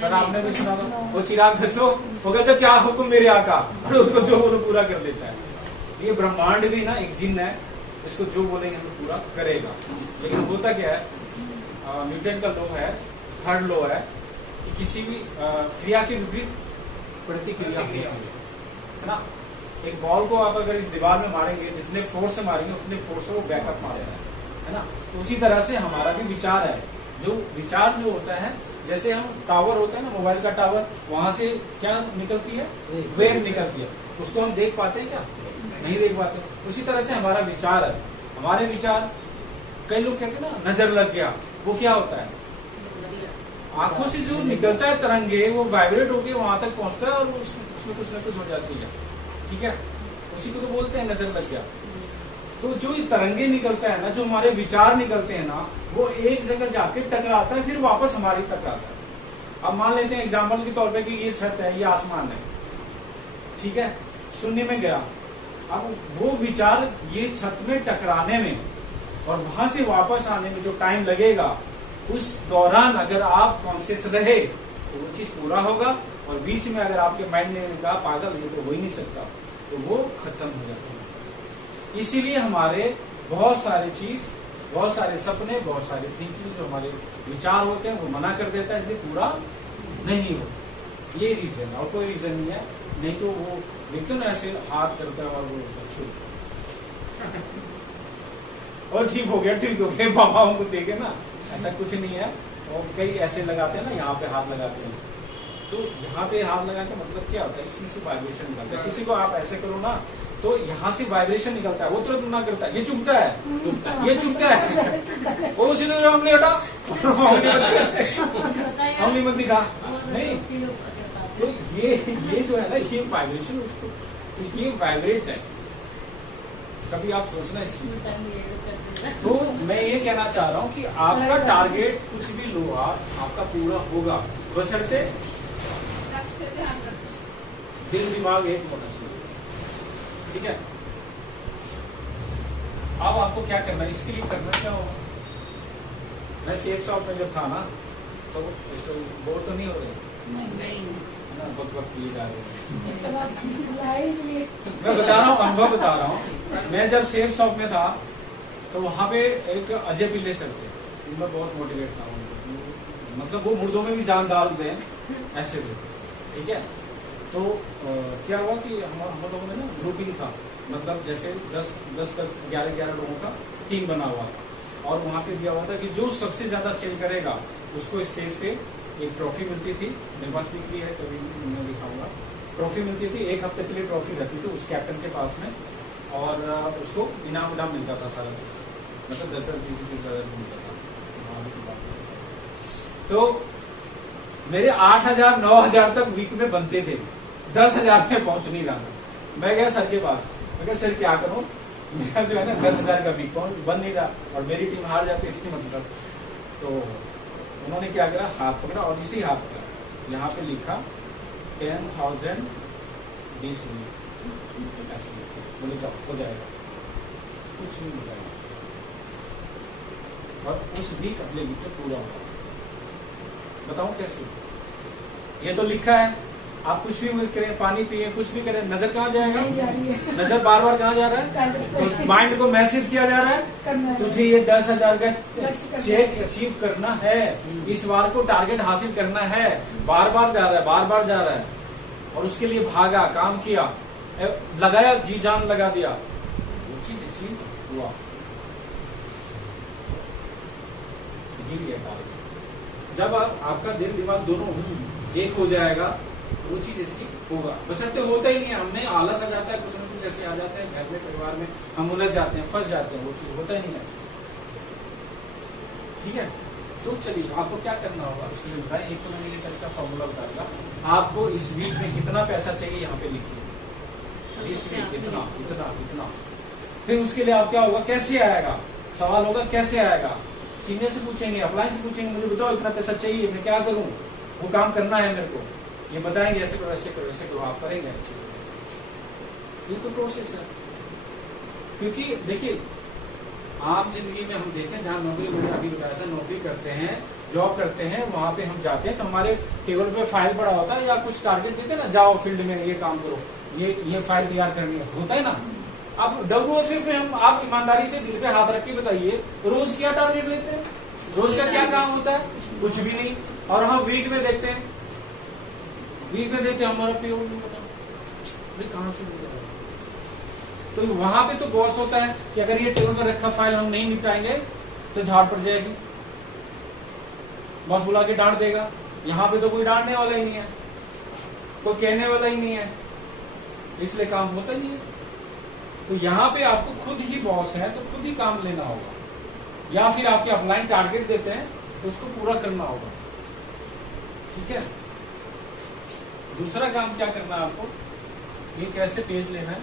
सर आपने भी सुना था, वो चिराग घसो, वो कहते क्या हुक्म मेरे आका, और उसको जो बोलो पूरा कर देता है। ये ब्रह्मांड भी ना एक जिन्न है, इसको जो बोलेंगे तो पूरा करेगा। लेकिन होता क्या है, न्यूटन का लॉ है, 3rd लॉ है कि किसी भी क्रिया के विपरीत प्रतिक्रिया है ना। एक बॉल को आप अगर इस दीवार में मारेंगे, जितने फोर्स से मारेंगे उतने फोर्स से वो बैकअप मारेगा, है ना। तो उसी तरह से हमारा भी विचार है, जो विचार जो होता है, जैसे हम टावर होता है ना, मोबाइल का टावर, वहां से क्या निकलती है, वेव निकलती है, उसको हम देख पाते हैं क्या? नहीं देख पाते। उसी तरह से हमारा विचार है, हमारे विचार, कई लोग कहते हैं ना नजर लग गया, वो क्या होता है, आंखों से जो निकलता है तरंगे, वो वाइब्रेट होकर वहां तक पहुंचता है और उसमें कुछ ना कुछ हो जाती है। ठीक है, उसी को तो बोलते हैं नजर लग गया। तो जो ये तरंगे निकलता है ना, जो हमारे विचार निकलते हैं ना, वो एक जगह जाके टकराता है, फिर वापस हमारी तक आता है। अब मान लेते हैं एग्जाम्पल के तौर पे कि ये छत है, ये आसमान है, ठीक है, शून्य में गया। अब वो विचार ये छत में टकराने में और वहां से वापस आने में जो टाइम लगेगा, उस दौरान अगर आप कॉन्शियस रहे तो वो चीज पूरा होगा, और बीच में अगर आपके माइंड ने कहा पागल ये तो हो ही नहीं सकता, तो वो खत्म हो जाता है। इसीलिए हमारे बहुत सारी चीज बहुत सारे सपने, बहुत सारे थिंकिंग जो हमारे विचार होते हैं वो मना कर देता है, इसलिए पूरा नहीं हो। ये रीजन है और कोई रीजन नहीं है। नहीं तो वो देखते ना ऐसे हाथ करता है और वो और ठीक हो गया बाबाओं को देखे ना, ऐसा कुछ नहीं है। और कई ऐसे लगाते हैं ना, यहाँ पे हाथ लगाते हैं, तो यहाँ पे हाथ लगा के मतलब क्या होता है, इसमें से वाइब्रेशन निकलता है। किसी को आप ऐसे करो ना तो यहाँ से वाइब्रेशन निकलता है, वो तुरंत ना करता है, ये चुभता है, ये चुभता है, वो उसी ने हमने हटा हमने मत दिखा नहीं। तो ये जो है ना, ये वाइब्रेशन उसको, तो ये वाइब्रेट है। कभी आप सोचना इस चीज। तो मैं ये कहना चाह रहा हूँ कि आपका टारगेट कुछ भी लो आप, आपका पूरा होगा, बशर्ते दिल दिमाग एक होना चाहिए। ठीक है, अब आपको क्या करना है, इसके लिए करना क्या होगा। मैं सेफ शॉप में जब था ना, तो बोर तो नहीं हो रहे ना, वक्त लिए जा रहे हैं। मैं बता रहा हूँ, अनुभव बता रहा हूँ। मैं जब सेफ शॉप में था तो वहाँ पे एक अजय पिल्ले सर थे, उनमें बहुत मोटिवेट था, मतलब वो मुर्दों में भी जान डाल दें ऐसे थे। ठीक है, तो क्या हुआ कि हम लोगों में ना ग्रुपिंग था, मतलब जैसे 10-11 लोगों का टीम बना हुआ था, और वहाँ पे दिया हुआ था कि जो सबसे ज्यादा सेल करेगा उसको स्टेज पे एक ट्रॉफी मिलती थी। मेरे पास बिक्री है, कभी मैं दिखाऊंगा। ट्रॉफी मिलती थी, 1 हफ्ते के लिए ट्रॉफी रहती थी उस कैप्टन के पास में, और उसको इनाम मिलता था सारा चीज, मतलब 10-20 हज़ार मिलता था। तो मेरे 8,000-9,000 तक वीक में बनते थे, 10,000 में पहुंच नहीं रहा। मैं गया सर के पास, मैं कहा सर क्या करूं, मेरा जो है ना 10,000 का वीक बन नहीं रहा और मेरी टीम हार जाती, इसकी मतलब। तो उन्होंने क्या करा, हाथ पकड़ा और इसी हाथ का यहाँ पे लिखा 10,000 दिस वीक, ऐसे बोले जाओ हो जाएगा, कुछ नहीं मिला। और उस वीक अगले वीक तो पूरा हुआ। बताओ कैसे, ये तो लिखा है, आप कुछ भी करें, पानी पिए, कुछ भी करें, नजर कहाँ जाएगा, नजर बार बार कहाँ जा रहा है, तो माइंड को मैसेज किया जा रहा है तुझे ये 10,000 का चेक अचीव करना है, इस बार को टारगेट हासिल करना है, बार बार जा रहा है, बार बार जा रहा है, और उसके लिए भागा, काम किया, लगाया, जी जान लगा दिया, वो चीज अचीव हुआ। जब आपका दिल दिमाग दोनों एक हो जाएगा, वो चीज ऐसी होगा। बशर्ते होता ही नहीं है, हमने आलस आ जाता है, कुछ न कुछ ऐसे आ जाते हैं घर में, परिवार में हम उलझ जाते हैं, फंस जाते हैं, वो चीज होता ही नहीं है। ठीक है, तो चलिए आपको क्या करना होगा उसमें बताएं। एक तो मैंने ये तरीका फॉर्मूला बता दिया, आपको इस वीक में कितना पैसा चाहिए यहाँ पे लिखिए, इस वीक इतना इतना इतना। फिर उसके लिए आप क्या होगा, कैसे आएगा, सवाल होगा कैसे आएगा, सीनियर से पूछेंगे, अपलाइन से पूछेंगे, मुझे बताओ इतना पैसा चाहिए, मैं क्या करूं, वो काम करना है मेरे को, ये बताएंगे, ऐसे करो ऐसे करो ऐसे करो, आप करेंगे। ये तो प्रोसेस है। क्योंकि देखिए, आप जिंदगी में हम देखें, जहाँ नौकरी, मैंने अभी बताया था, नौकरी करते हैं, जॉब करते हैं, वहां पे हम जाते हैं तो हमारे टेबल पे फाइल पड़ा होता है, या कुछ टारगेट देते हैं ना, जाओ फील्ड में ये काम करो, ये फाइल तैयार करनी है, होता है ना। अब WFF में हम, आप ईमानदारी से दिल पे हाथ रख के बताइए, रोज क्या टारगेट लेते हैं, रोज का क्या काम होता है, कुछ भी नहीं। और हम वीक में देखते हैं, वीक में देखते हैं हमारा पेरोल नहीं पता कहां से मिल जाएगा। तो वहां पे तो बॉस होता है कि अगर ये टेबल में रखा फाइल हम नहीं निपटाएंगे तो झाड़ पड़ जाएगी, बॉस बुला के डांट देगा। यहाँ पे तो कोई डांटने वाला ही नहीं है, कोई कहने वाला ही नहीं है, इसलिए काम होता ही नहीं है। तो यहाँ पे आपको खुद ही बॉस है तो खुद ही काम लेना होगा, या फिर आपके अपलाइन टारगेट देते हैं तो उसको पूरा करना होगा। ठीक है, दूसरा काम क्या करना है आपको, एक ऐसे पेज लेना है,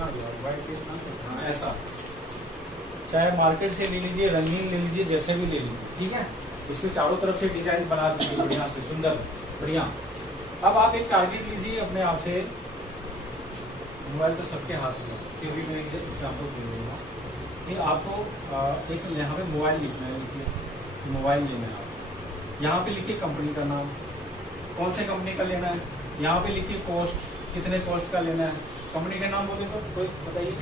व्हाइट पेज ना, ऐसा, चाहे मार्केट से ले लीजिए, रंगीन ले लीजिए, जैसे भी ले लीजिए। ठीक है, इसमें चारों तरफ से डिजाइन बना दीजिए बढ़िया से, सुंदर बढ़िया। अब आप एक टारगेट लीजिए अपने आप से, मोबाइल तो सबके हाथ में, फिर भी मैं एग्जाम्पल दे दूंगा कि आपको एक यहाँ पे मोबाइल लिखना है, लिखिए मोबाइल लेना है आप, यहाँ पे लिखिए कंपनी का नाम, कौन से कंपनी का लेना है, यहाँ पे लिखिए कॉस्ट, कितने कॉस्ट का लेना है, कंपनी का नाम बोले तो कोई बताइए,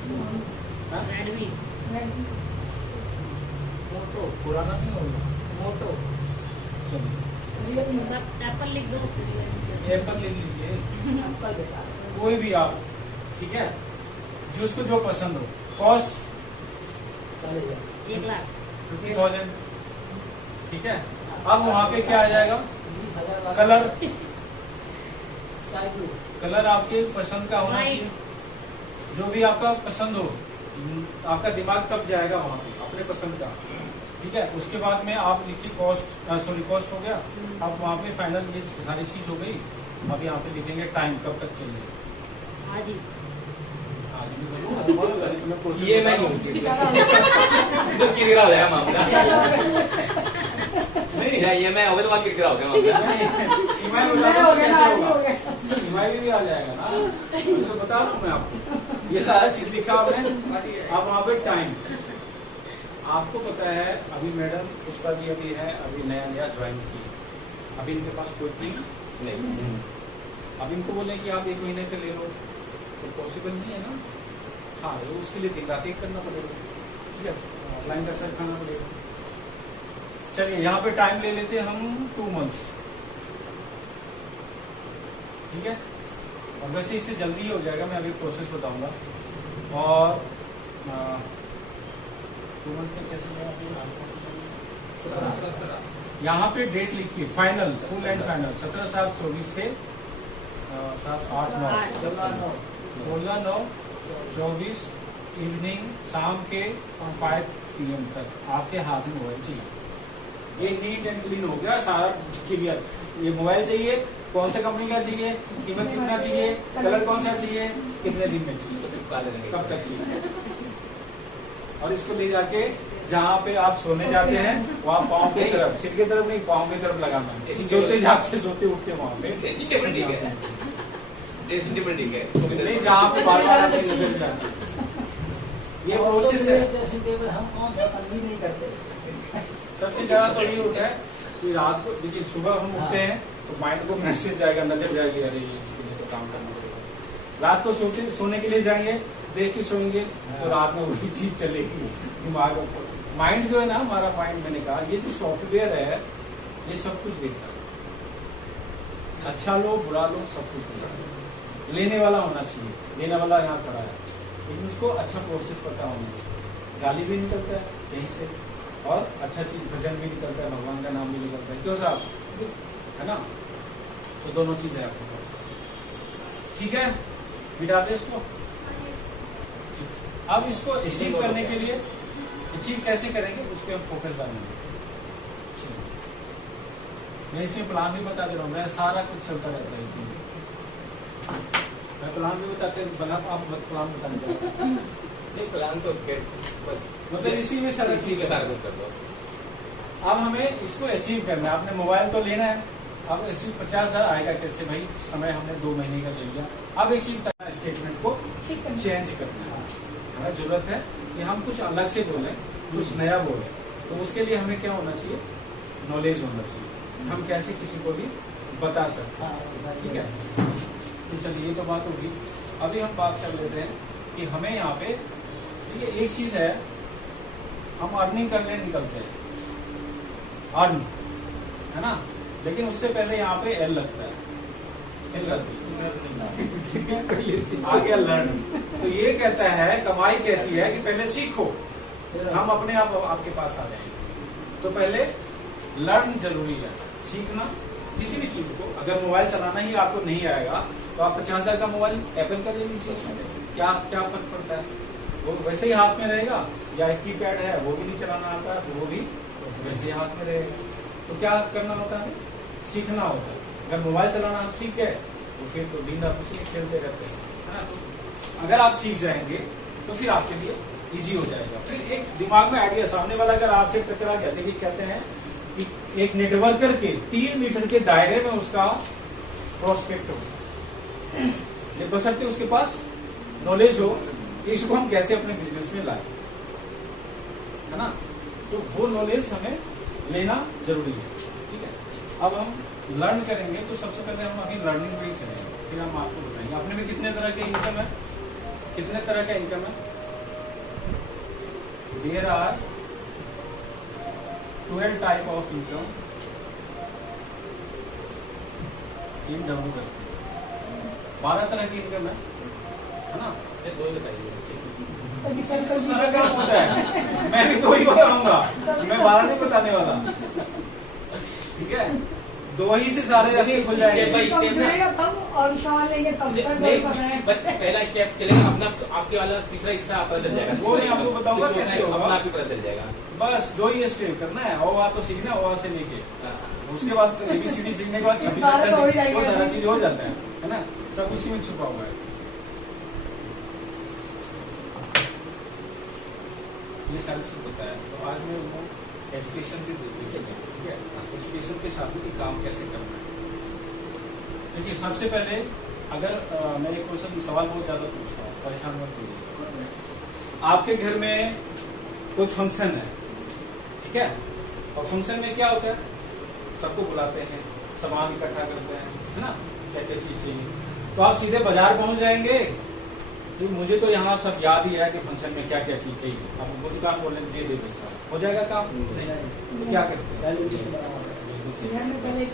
मोटो पुराना नहीं होगा। मोटो चलिए रियलमी सब एप्पल लिख दो। एप्पल ले लीजिए, एप्पल बता कोई भी आप, ठीक है, जिसको जो पसंद हो। कॉस्ट चलेगा 1 लाख 50,000, ठीक है। अब वहाँ पे क्या आ जाएगा, 20,000 कलर, स्काई ब्लू कलर आपके पसंद का होना चाहिए, जो भी आपका पसंद हो। आपका दिमाग तब जाएगा वहाँ पे अपने पसंद का, ठीक है। उसके बाद में आप लिखिए कॉस्ट, सॉरी कॉस्ट हो गया। अब वहाँ पे फाइनल ये सारी चीज हो गई। अब यहाँ पे लिखेंगे टाइम कब तक चलिए। हाँ जी। आज भी बोलो, ये मैं नहीं तो किरकिरा हो जाएगा मामला। नहीं या ये मैं होगा तो बात किरकिरा हो गया मामला। ईमेल नया हो गया ना, आज हो गया। ईमेल भी आ जाएगा ना, मैं तो बता रहा हूँ मैं आपको। ये सारा चीज लिखा आपने। अब वहाँ पे टाइम आपको पता है। अभी मैडम पुष्पा जी अभी है, अभी नया नया ज्वाइन की, अभी इनके पास कोई टीम नहीं, अब इनको बोले कि आप 1 महीने के ले लो तो पॉसिबल नहीं है ना। हाँ, वो उसके लिए दिन रात एक करना पड़ेगा, ठीक है, ऑफलाइन का सर खाना पड़ेगा। चलिए यहाँ पे टाइम ले लेते हैं हम 2 मंथ्स, ठीक है। और वैसे इससे जल्दी ही हो जाएगा, मैं अभी प्रोसेस बताऊंगा। और 2 मंथ में कैसे यहाँ पे डेट लिखिए फाइनल, फुल एंड फाइनल 17/7/24 से 7/8/9 16/9/24 इवनिंग, शाम के 5 PM तक आपके हाथ में मोबाइल चाहिए। ये नीट एंड क्लीन हो गया सारा क्लियर। ये मोबाइल चाहिए, कौन सा कंपनी का चाहिए, कीमत कितना चाहिए, कलर कौन सा चाहिए, कितने दिन में चाहिए, सब चिपका देंगे। कब तक चाहिए। और इसको ले जाके जहाँ पे आप सोने जाते हैं वहाँ पाँव की तरफ, सिर की तरफ नहीं, पाँव की तरफ लगाना है। सोते जागते सोते उठते वहाँ पे ड्रेसिंग टेबल ठीक है, ड्रेसिंग टेबल ठीक है, नहीं, जहाँ पे बार बार आपकी नजर जाए। ये प्रोसेस है। ड्रेसिंग टेबल हम कौन सा तंगी नहीं करते। सबसे ज्यादा तो ये होता है कि रात को, देखिए सुबह हम उठते हैं तो माइंड को मैसेज जाएगा, नजर जाएगी, अरे इसके लिए तो काम करना पड़ेगा। रात को सोने के लिए जाएंगे, देख के सोएंगे तो रात में वही चीज चलेगी दिमाग में। माइंड जो है ना, हमारा माइंड, मैंने कहा ये जो सॉफ्टवेयर है ये सब कुछ देखता है। अच्छा लो बुरा लो सब कुछ देखता है। लेने वाला होना चाहिए, लेने वाला यहाँ खड़ा है, लेकिन उसको अच्छा प्रोसेस पता होना चाहिए। गाली भी निकलता है यहीं से, और अच्छा चीज भजन भी निकलता है, भगवान का नाम भी निकलता है, क्यों साहब, है ना। तो दोनों चीजें आपके पास, ठीक है। मिटा दे इसको। अब इसको अचीव करने के लिए, अचीव कैसे करेंगे उस पर हम फोकस डालेंगे। मैं इसमें प्लान भी बता दे रहा हूँ, मैं सारा कुछ चलता रहता है इसमें। मैं प्लान भी बताते बना, आप प्लान बताने नहीं प्लान तो बस मतलब इसी में सारा इसी में सारा कुछ कर दो। अब हमें इसको अचीव करना है। आपने मोबाइल तो लेना है, अब इसी 50,000 आएगा कैसे भाई, समय हमने 2 महीने का ले लिया। अब अचीव करना है, स्टेटमेंट को चेंज करना है। हमें जरूरत है कि हम कुछ अलग से बोलें, कुछ नया बोलें। तो उसके लिए हमें क्या होना चाहिए, नॉलेज होना चाहिए, हम कैसे किसी को भी बता सकते हैं, ठीक है। तो चलिए ये तो बात होगी। अभी हम बात कर लेते हैं कि हमें यहाँ पे ये एक चीज है, हम अर्निंग करने निकलते हैं, अर्न, है ना, लेकिन उससे पहले यहाँ पे एल लगता है, एल लगती है, ठीक है, आ गया लर्न। तो ये कहता है, कमाई कहती है कि पहले सीखो, हम अपने आप आपके पास आ जाएंगे। तो पहले लर्न जरूरी है, सीखना किसी भी चीज को। अगर मोबाइल चलाना ही आपको नहीं आएगा तो आप 50,000 का मोबाइल एप्पल का ले लीजिए, क्या क्या फर्क पड़ता है, वो वैसे ही हाथ में रहेगा। या कीपैड है वो भी नहीं चलाना आता है तो वो भी वैसे ही हाथ में रहेगा। तो क्या करना होता है, सीखना होता है। अगर मोबाइल चलाना आप सीख गए तो फिर तो दिन रात उसी में खेलते रहते हैं, है ना। तो अगर आप सीख जाएंगे तो फिर आपके लिए इजी हो जाएगा। फिर एक दिमाग में आइडिया, सामने वाला अगर आपसे टकरा गया, देखिए कहते हैं कि एक नेटवर्कर के 3 मीटर के दायरे में उसका प्रोस्पेक्ट हो, बशर्ते उसके पास नॉलेज हो कि इसको हम कैसे अपने बिजनेस में लाए, है ना। तो वो नॉलेज हमें लेना जरूरी है, ठीक है। अब हम लर्न करेंगे तो सबसे पहले हम अभी लर्निंग में ही चलेंगे, फिर हम आपको बताएंगे अपने में कितने तरह के इनकम है, कितने तरह का इनकम है। There are 12 type of income in WFF। 12 तरह की इनकम है ना? ये दो ही बताइए। तभी सर तो सारा काम होता है, मैं भी 2 ही बताऊंगा, मैं 12 नहीं बताने वाला। ठीक है, 2 ही से सारे रास्ते खुल जाएंगे। तब जुड़ेगा तब और सवाल लेंगे तब तक वही पता है। बस पहला स्टेप चलेगा अपना, आपके वाला तीसरा हिस्सा पता चल जाएगा। वो मैं आपको बताऊंगा कैसे होगा। अपना आप ही पता चल जाएगा। बस 2 ही स्टेप करना है, और तो सीखना, और से लेके हाँ। उसके बाद ABCD सीखने के बाद 26 सारा तो हो ही जाएगा। वो सारा चीज हो जाता है ना? सब उसी में छुपा हुआ है। ये सारी चीज बताया। तो आज मैं वो एजुकेशन भी देती है, ठीक है? एजुकेशन के साथ भी काम कैसे करना है। देखिए, सबसे पहले अगर मैं एक क्वेश्चन सवाल बहुत ज्यादा पूछता हूँ, परेशान मत होइए। आपके घर में कोई फंक्शन है, ठीक है? और फंक्शन में क्या होता है? सबको बुलाते हैं, सामान इकट्ठा करते हैं, है ना? क्या क्या चीज चाहिए। तो आप सीधे बाजार पहुंच जाएंगे कि मुझे तो यहाँ सब याद ही है कि फंक्शन में क्या क्या चीज चाहिए। आप उनको दुकान बोलने दे दे पैसा, हो जाएगा काम? तो क्या करते हैं?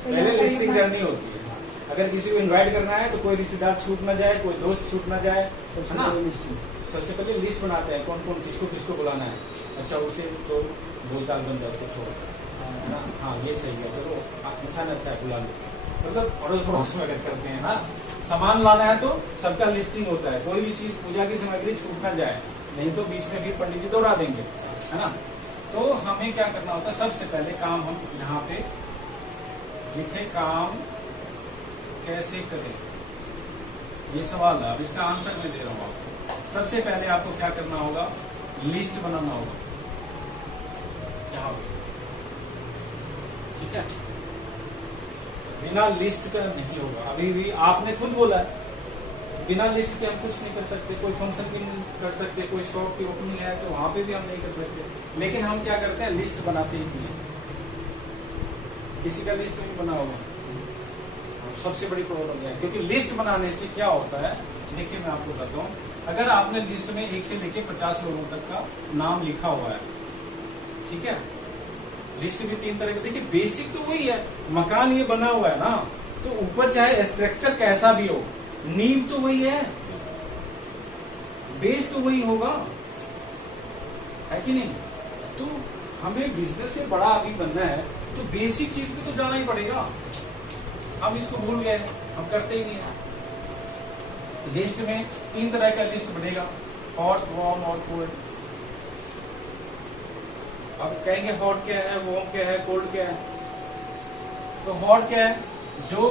पहले लिस्टिंग करनी होती है। अगर किसी को इनवाइट करना है तो कोई रिश्तेदार छूट ना जाए, कोई दोस्त छूट ना जाए, है ना? सबसे पहले लिस्ट बनाते हैं कौन कौन किसको किसको बुलाना है। अच्छा, उसे तो 2-4 बंदा उसको छोड़, है ना? हाँ, ये सही है, चलो इंसान अच्छा है, बुला लो। मतलब पड़ोस पड़ोस में अगर करते हैं ना, सामान लाना है तो सबका लिस्टिंग होता है, कोई भी चीज पूजा की सामग्री छूट ना जाए, नहीं तो बीच में फिर पंडित जी दौड़ा देंगे, है ना? तो हमें क्या करना होता है? सबसे पहले काम हम यहाँ पे लिखे, काम कैसे करें, ये सवाल है। अब इसका आंसर मैं दे रहा हूँ आपको। सबसे पहले आपको क्या करना होगा? लिस्ट बनाना होगा यहाँ पे, ठीक है? बिना लिस्ट का नहीं होगा। अभी भी आपने खुद बोला है, बिना लिस्ट के हम कुछ नहीं कर सकते। कोई फंक्शन भी नहीं कर सकते, कोई शॉप की ओपनिंग है तो वहां पे भी हम नहीं कर सकते। लेकिन हम क्या करते हैं? लिस्ट बनाते ही नहीं। किसी का लिस्ट नहीं बना होगा, सबसे बड़ी प्रॉब्लम है। क्योंकि लिस्ट बनाने से क्या होता है, देखिए मैं आपको बताता हूँ। अगर आपने लिस्ट में 1 से लेके 50 लोगों तक का नाम लिखा हुआ है, ठीक है? लिस्ट भी 3 तरह की। देखिए, बेसिक तो वही है, मकान ये बना हुआ है ना, तो ऊपर चाहे स्ट्रक्चर कैसा भी हो, नींव तो वही है, बेस तो वही होगा, है कि नहीं? तो हमें बिजनेस में बड़ा अभी बनना है तो बेसिक चीज पे तो जाना ही पड़ेगा। हम इसको भूल गए, हम करते ही नहीं है। लिस्ट में 3 तरह का लिस्ट बनेगा, हॉट, वार्म और कोल्ड। अब कहेंगे हॉट क्या है, वार्म क्या है, कोल्ड क्या है? तो हॉट क्या है? जो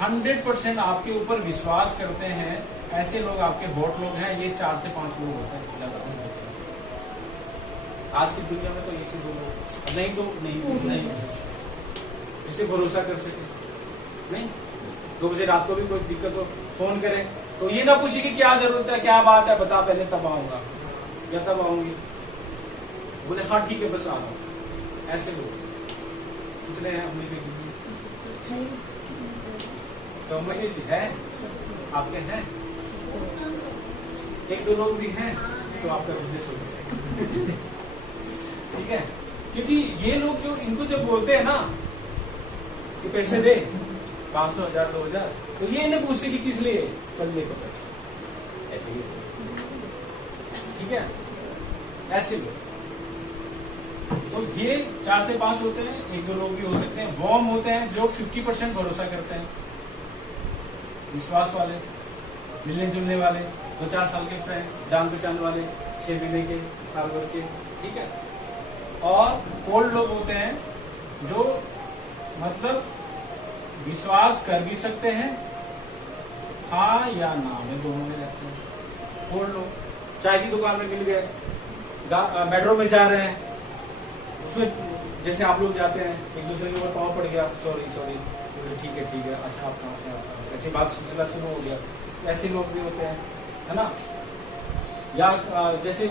100% आपके ऊपर विश्वास करते हैं, ऐसे लोग आपके हॉट लोग हैं। ये 4 से 5 लोग होते हैं, ज्यादा नहीं होते। आज की दुनिया में तो ये से 2 लोग, नहीं तो नहीं जिसे भरोसा कर सके। नहीं 2 बजे रात को भी कोई दिक्कत हो, फोन करें तो ये ना पूछे कि क्या जरूरत है, क्या बात है, बता पहले, तब आऊंगा या तब आऊंगी। बोले हाँ ठीक है, बस आ रहा हूँ। ऐसे लोग कितने हैं हमने भी समझ है, आपके हैं 1-2 लोग भी हैं तो आपका बिजनेस हो गया। ठीक है, क्योंकि ये लोग जो इनको जब बोलते हैं ना कि पैसे दे 500, 1000, 2000, तो ये इन्हें पूछते कि किस लिए, चल ले पकड़, ऐसे ही। ठीक है, ऐसे लोग। तो ये 4 से 5 होते हैं, 1-2 लोग भी हो सकते हैं। वार्म होते हैं जो 50% भरोसा करते हैं, विश्वास वाले, मिलने जुलने वाले, 2-4 साल के फ्रेंड, जान पहचान वाले, 6 महीने के, साल भर के। ठीक है, और कोल्ड लोग होते हैं जो मतलब विश्वास कर भी सकते हैं, हाँ या ना में दोनों में रहते हैं। कोल्ड लोग चाय की दुकान में मिल गए, मेट्रो में जा रहे हैं, उसमें जैसे आप लोग जाते हैं, एक दूसरे के ऊपर पाँव पड़ गया, सॉरी, ठीक है, अच्छा आप कहाँ से, अच्छी बात सिलसिला शुरू हो गया। ऐसे लोग भी होते हैं, है ना? या जैसे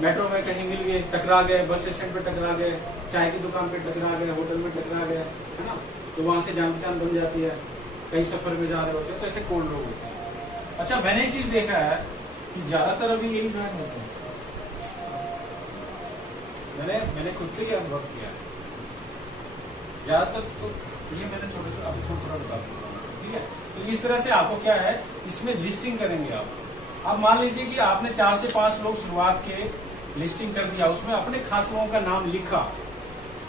मेट्रो में कहीं मिल गए, टकरा गए, बस स्टैंड पे टकरा गए, चाय की दुकान पे टकरा गए, होटल में टकरा गए, है ना? तो वहां से जान पहचान बन जाती है, कहीं सफर में जा रहे होते हैं, तो ऐसे कोल्ड लोग होते हैं। अच्छा, मैंने एक चीज देखा है कि ज्यादातर अभी यही ज्वाइन होते हैं, मैंने खुद से ही अनुभव किया है ज्यादातर। तो ये मैंने छोटे से अभी थोड़ा बता दूंगा, ठीक है। तो इस तरह से आपको क्या है, इसमें लिस्टिंग करेंगे आप। अब मान लीजिए कि आपने 4 से 5 लोग शुरुआत के लिस्टिंग कर दिया, उसमें अपने खास लोगों का नाम लिखा,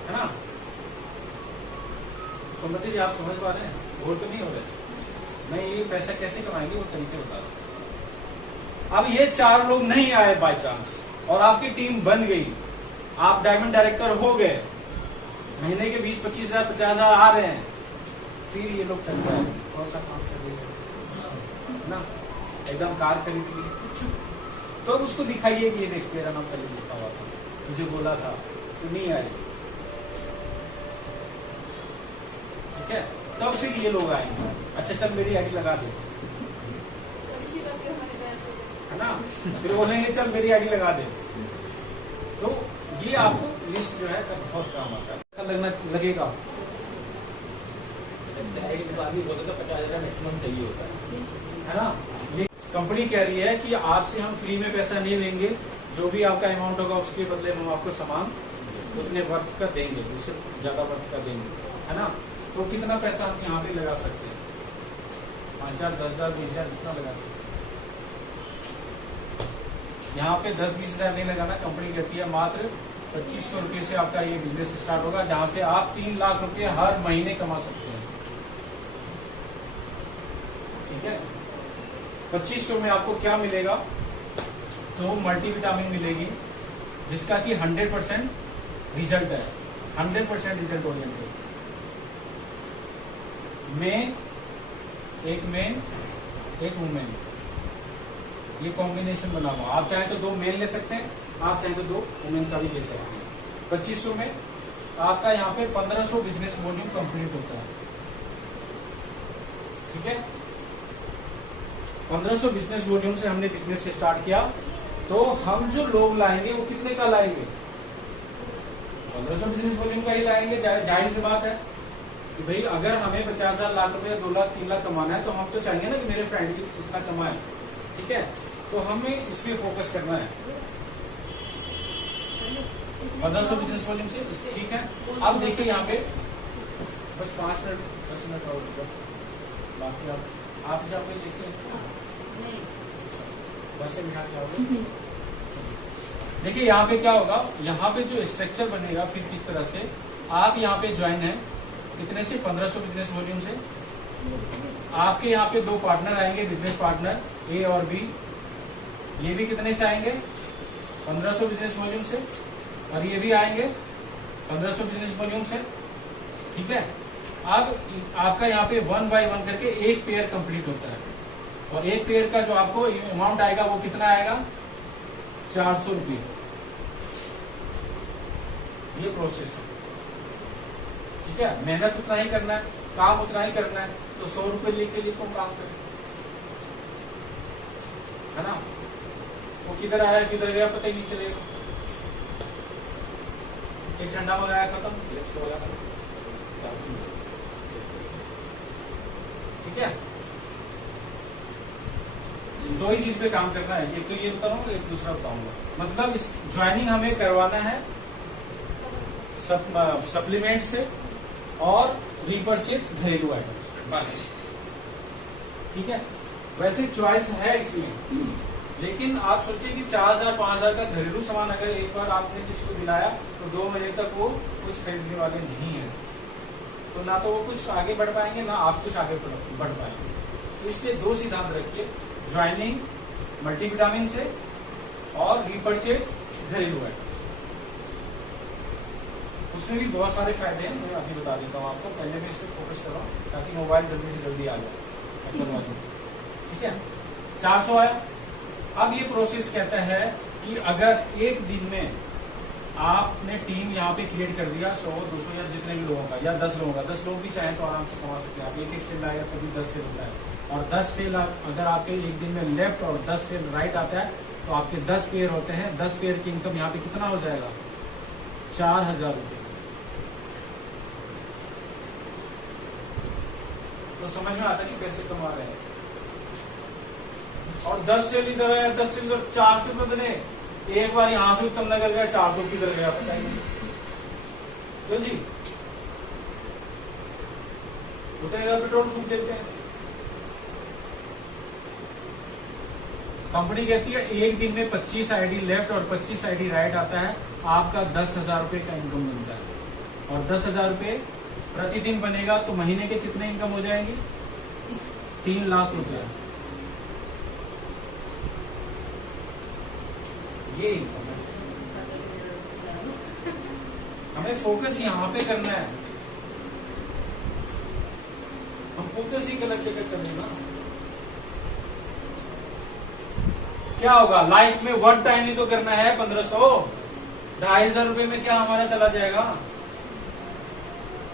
है ना। सुमति जी आप समझ पा रहे हैं, बोर तो नहीं हो रहे? मैं ये पैसा कैसे कमाएंगे वो तरीके बता रहा हूं। अब ये 4 लोग नहीं आए बाय चांस और आपकी टीम बन गई, आप डायमंड डायरेक्टर हो गए, महीने के 20-25 हजार 50 हजार आ रहे हैं, फिर ये लोग टल जाए, कौन सा काम कर रहे हैं ना, एकदम कार खरीद ली तो उसको दिखाइए कि ये देख तेरा नाम पहले लिखा हुआ था, तुझे बोला था, तू नहीं आई, ठीक है। तब फिर ये लोग आएंगे, अच्छा चल मेरी आईडी लगा दे, है ना, फिर बोलेंगे चल मेरी आईडी लगा दे। तो ये आपको लिस्ट जो है बहुत काम आता है, लगेगा अभी बोले तो 50,000 मैक्सिमम चाहिए होता है ना। ये कंपनी कह रही है कि आपसे हम फ्री में पैसा नहीं लेंगे, जो भी आपका अमाउंट होगा उसके बदले हम आपको सामान उतने वर्थ का देंगे, उससे ज्यादा वर्थ का देंगे, है ना। तो कितना पैसा हम यहाँ पे लगा सकते हैं, 5,000 10,000 20,000 कितना लगा सकते हैं। यहाँ पे 10-20 हजार नहीं लगाना, कंपनी कहती है मात्र 2500 रुपये से आपका ये बिजनेस स्टार्ट होगा, जहां से आप 3 लाख रुपए हर महीने कमा सकते हैं, ठीक है। 2500 में आपको क्या मिलेगा, तो मल्टीविटामिन मिलेगी जिसका कि 100% रिजल्ट है, 100% रिजल्ट ओरिएंटेड। एक मेन एक वुमेन, ये कॉम्बिनेशन बना हुआ, आप चाहें तो 2 मेल ले सकते हैं, आप चाहें तो 2 वुमेन का भी ले सकते हैं। 2500 में आपका यहाँ पे 1500 बिजनेस वॉल्यूम कंप्लीट होता है, ठीक है। 1500 बिजनेस वॉल्यूम से हमने बिजनेस स्टार्ट किया, तो हम जो लोग लाएंगे वो कितने का लाएंगे, 1500 बिजनेस वॉल्यूम का ही लाएंगे। जाहिर सी बात है कि भाई अगर हमें 50,000 लाख रुपए 2 लाख 3 लाख कमाना है, तो हम तो चाहेंगे ना कि मेरे फ्रेंड भी इतना कमाए, ठीक है। तो हमें इसमें फोकस करना है, 1500 बिजनेस वॉल्यूम से, ठीक है। अब देखिए यहाँ पे बस 5 मिनट 10 मिनट और बाकी आप जब देखिए बस से बिठा के आओगे। देखिए यहाँ पे क्या होगा, यहाँ पे जो स्ट्रक्चर बनेगा फिर किस तरह से आप यहाँ पे ज्वाइन है, कितने से 1500 बिजनेस वॉल्यूम से। आपके यहाँ पे 2 पार्टनर आएंगे, बिजनेस पार्टनर ए और बी, ये भी कितने से आएंगे, 1500 बिजनेस वॉल्यूम से, और ये भी आएंगे 1500 बिजनेस वॉल्यूम से, ठीक है। अब आपका यहाँ पे 1 बाय 1 करके एक पेयर कंप्लीट होता है, और एक पेयर का जो आपको अमाउंट आएगा वो कितना आएगा, 400 रुपये। ये प्रोसेस है, ठीक है। मेहनत उतना ही करना है, काम उतना ही करना है, तो 100 रुपये लेके लिए कौन काम करे, है ना। वो किधर आया किधर गया पता ही नहीं चलेगा, एक ठंडा मंगाया खत्म, ठीक है। 2 ही चीज पे काम करना है, एक तो ये बताऊंगा, एक दूसरा बताऊंगा। मतलब इस ज्वाइनिंग हमें करवाना है सप्लीमेंट से और रीपरचेज घरेलू आइटम्स, बस, ठीक है। वैसे चॉइस है इसमें, लेकिन आप सोचिए कि 4,000 5,000 का घरेलू सामान अगर एक बार आपने किसी को दिलाया तो 2 महीने तक वो कुछ खरीदने वाले नहीं है, तो ना तो वो कुछ आगे बढ़ पाएंगे, ना आप कुछ आगे बढ़ पाएंगे। तो इसलिए 2 सिद्धांत रखिए, ज्वाइनिंग मल्टीविटामिन से और रीपरचेज घरेलू आइटम्स। उसमें भी बहुत सारे फायदे हैं, मैं अभी बता देता हूँ आपको, पहले मैं इस पर फोकस कर रहा हूँ ताकि मोबाइल जल्दी से जल्दी आ जाए, ठीक है। 400 आया। अब ये प्रोसेस कहता है कि अगर एक दिन में आपने टीम यहाँ पे क्रिएट कर दिया 100 200 या जितने भी लोगों का, या 10 लोगों का, 10 लोग भी चाहें तो आराम से कमा सकते हैं आप। एक सेल आएगा तभी 10 सेल होता है, और 10 सेल अगर आपके एक दिन में लेफ्ट और 10 सेल राइट आता है तो आपके 10 पेयर होते हैं। 10 पेयर की इनकम यहाँ पे कितना हो जाएगा, 4,000 रुपये। तो समझ में आता है कि पैसे कमा रहे हैं। और 10 सेल इधर है, 10 सेल इधर, 400 रुपये बने, एक बार यहाँ से उत्तम नगर गया 400 किधर गया पता ही नहीं। क्यों जी? उतने का पेट्रोल फूक देते हैं। कंपनी कहती है एक दिन में 25 आईडी लेफ्ट और 25 आईडी राइट आता है, आपका 10,000 रुपए का इनकम बनता है। और 10,000 रुपए प्रतिदिन बनेगा तो महीने के कितने इनकम हो जाएंगी? 3 लाख रुपया। ये इनकम है। हमें फोकस यहाँ पे करना है। हम फोकस ही गलत जगह कर लेना। क्या होगा लाइफ में? वन टाइम ही तो करना है। 1500 2,500 रुपए में क्या हमारा चला जाएगा?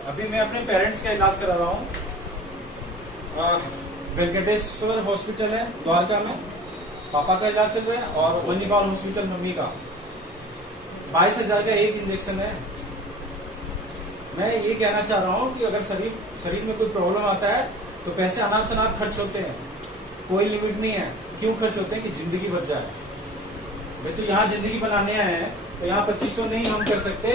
अभी मैं अपने पेरेंट्स का इलाज करा रहा हूँ। वेंकटेश्वर हॉस्पिटल है द्वारका में, पापा का इलाज चल रहा है, और वनीपाल हॉस्पिटल मम्मी का। 22,000 का एक इंजेक्शन है। मैं ये कहना चाह रहा हूँ कि अगर शरीर में कोई प्रॉब्लम आता है तो पैसे अनाप शनाप खर्च होते हैं, कोई लिमिट नहीं है। क्यों खर्च होते हैं? कि जिंदगी बच जाए। भाई तो यहाँ जिंदगी बनाने आए हैं तो यहाँ 2500 नहीं हम कर सकते।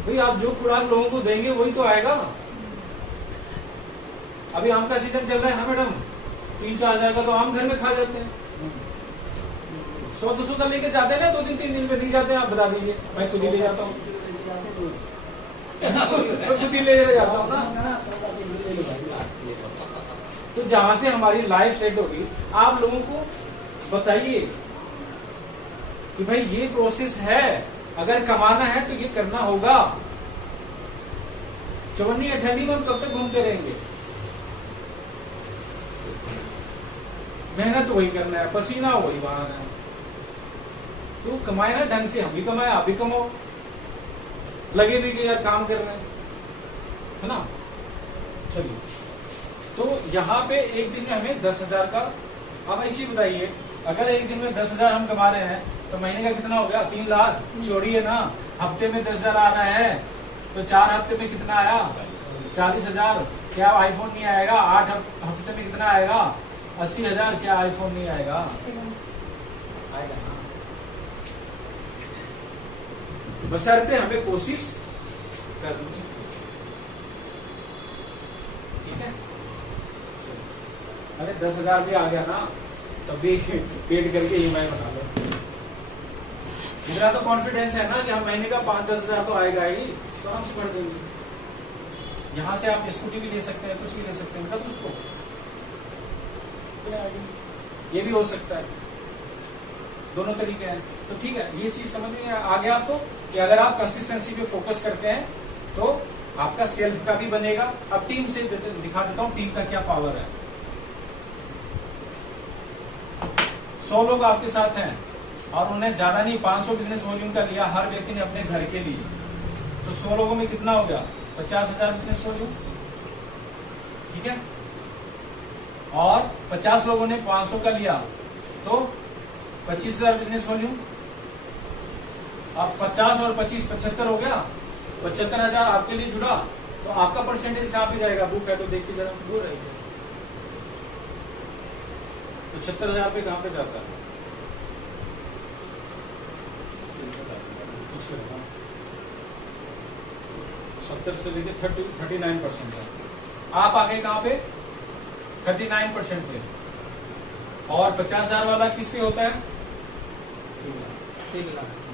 भाई आप जो खुराक लोगों को देंगे वही तो आएगा। अभी आम का सीजन चल रहा है ना मैडम, 3-4 हजार का तो आम घर में खा जाते हैं। 100-200 का लेके जाते हैं ना, 2-3 दिन में नहीं जाते हैं। आप बता दीजिए, मैं खुद ही ले जाता हूँ। मैं खुद ही ले जाता हूँ ना। तो जहां से हमारी लाइफ सेट होगी, आप लोगों को बताइए कि भाई ये प्रोसेस है। अगर कमाना है तो ये करना होगा। चवन्नी अठन्नी में हम कब तक घूमते रहेंगे? मेहनत वही करना है, पसीना वही बहाना है। तो कमाए ना ढंग से, हम भी कमाए आप भी कमाओ। लगे भी कि यार काम कर रहे हैं, है ना। चलिए, तो यहाँ पे एक दिन में हमें 10,000 का, अब ऐसी बताइए अगर एक दिन में 10,000 हम कमा रहे हैं तो महीने का कितना हो गया? 3 लाख। छोड़िए ना, हफ्ते में 10,000 आ रहा है तो 4 हफ्ते में कितना आया? 40,000। क्या आईफोन नहीं आएगा? 8 हफ्ते में कितना आएगा? 80,000। क्या आईफोन नहीं आएगा? आएगा ना। बशर्ते हमें कोशिश करनी। ठीक है। अरे 10,000 भी आ गया ना, तब भी पेड करके EMI बना लो। मेरा तो कॉन्फिडेंस है ना कि हम महीने का 5-10 हजार तो आएगा ही, तो आराम से भर देंगे। यहाँ से आप स्कूटी भी ले सकते हैं, कुछ भी ले सकते हैं, मतलब उसको ये भी हो सकता है। दोनों तरीके हैं। तो ठीक है, ये चीज समझ में आ गया आपको कि अगर आप कंसिस्टेंसी पे फोकस करते हैं तो आपका सेल्फ का भी बनेगा। अब टीम से दिखा देता हूँ टीम का क्या पावर है। 100 लोग आपके साथ हैं और उन्हें ज्यादा नहीं 500 बिजनेस वॉल्यूम का लिया, हर व्यक्ति ने अपने घर के लिए, तो 100 लोगों में कितना हो गया? 50,000 बिजनेस वॉल्यूम। ठीक है। और 50 लोगों ने 500 का लिया तो 25,000 बिजनेस वॉल्यूम। अब 50 और 25 75 हो गया। 75,000 आपके लिए जुड़ा, तो आपका परसेंटेज कहाँ पे जाएगा? बुक है तो देखिए जरा, दूर है 75,000 पे कहाँ पे जाता है? 70 से लेके 39% है। आप आगे कहाँ पे? 39% पे। और 50,000 वाला किस पे होता है?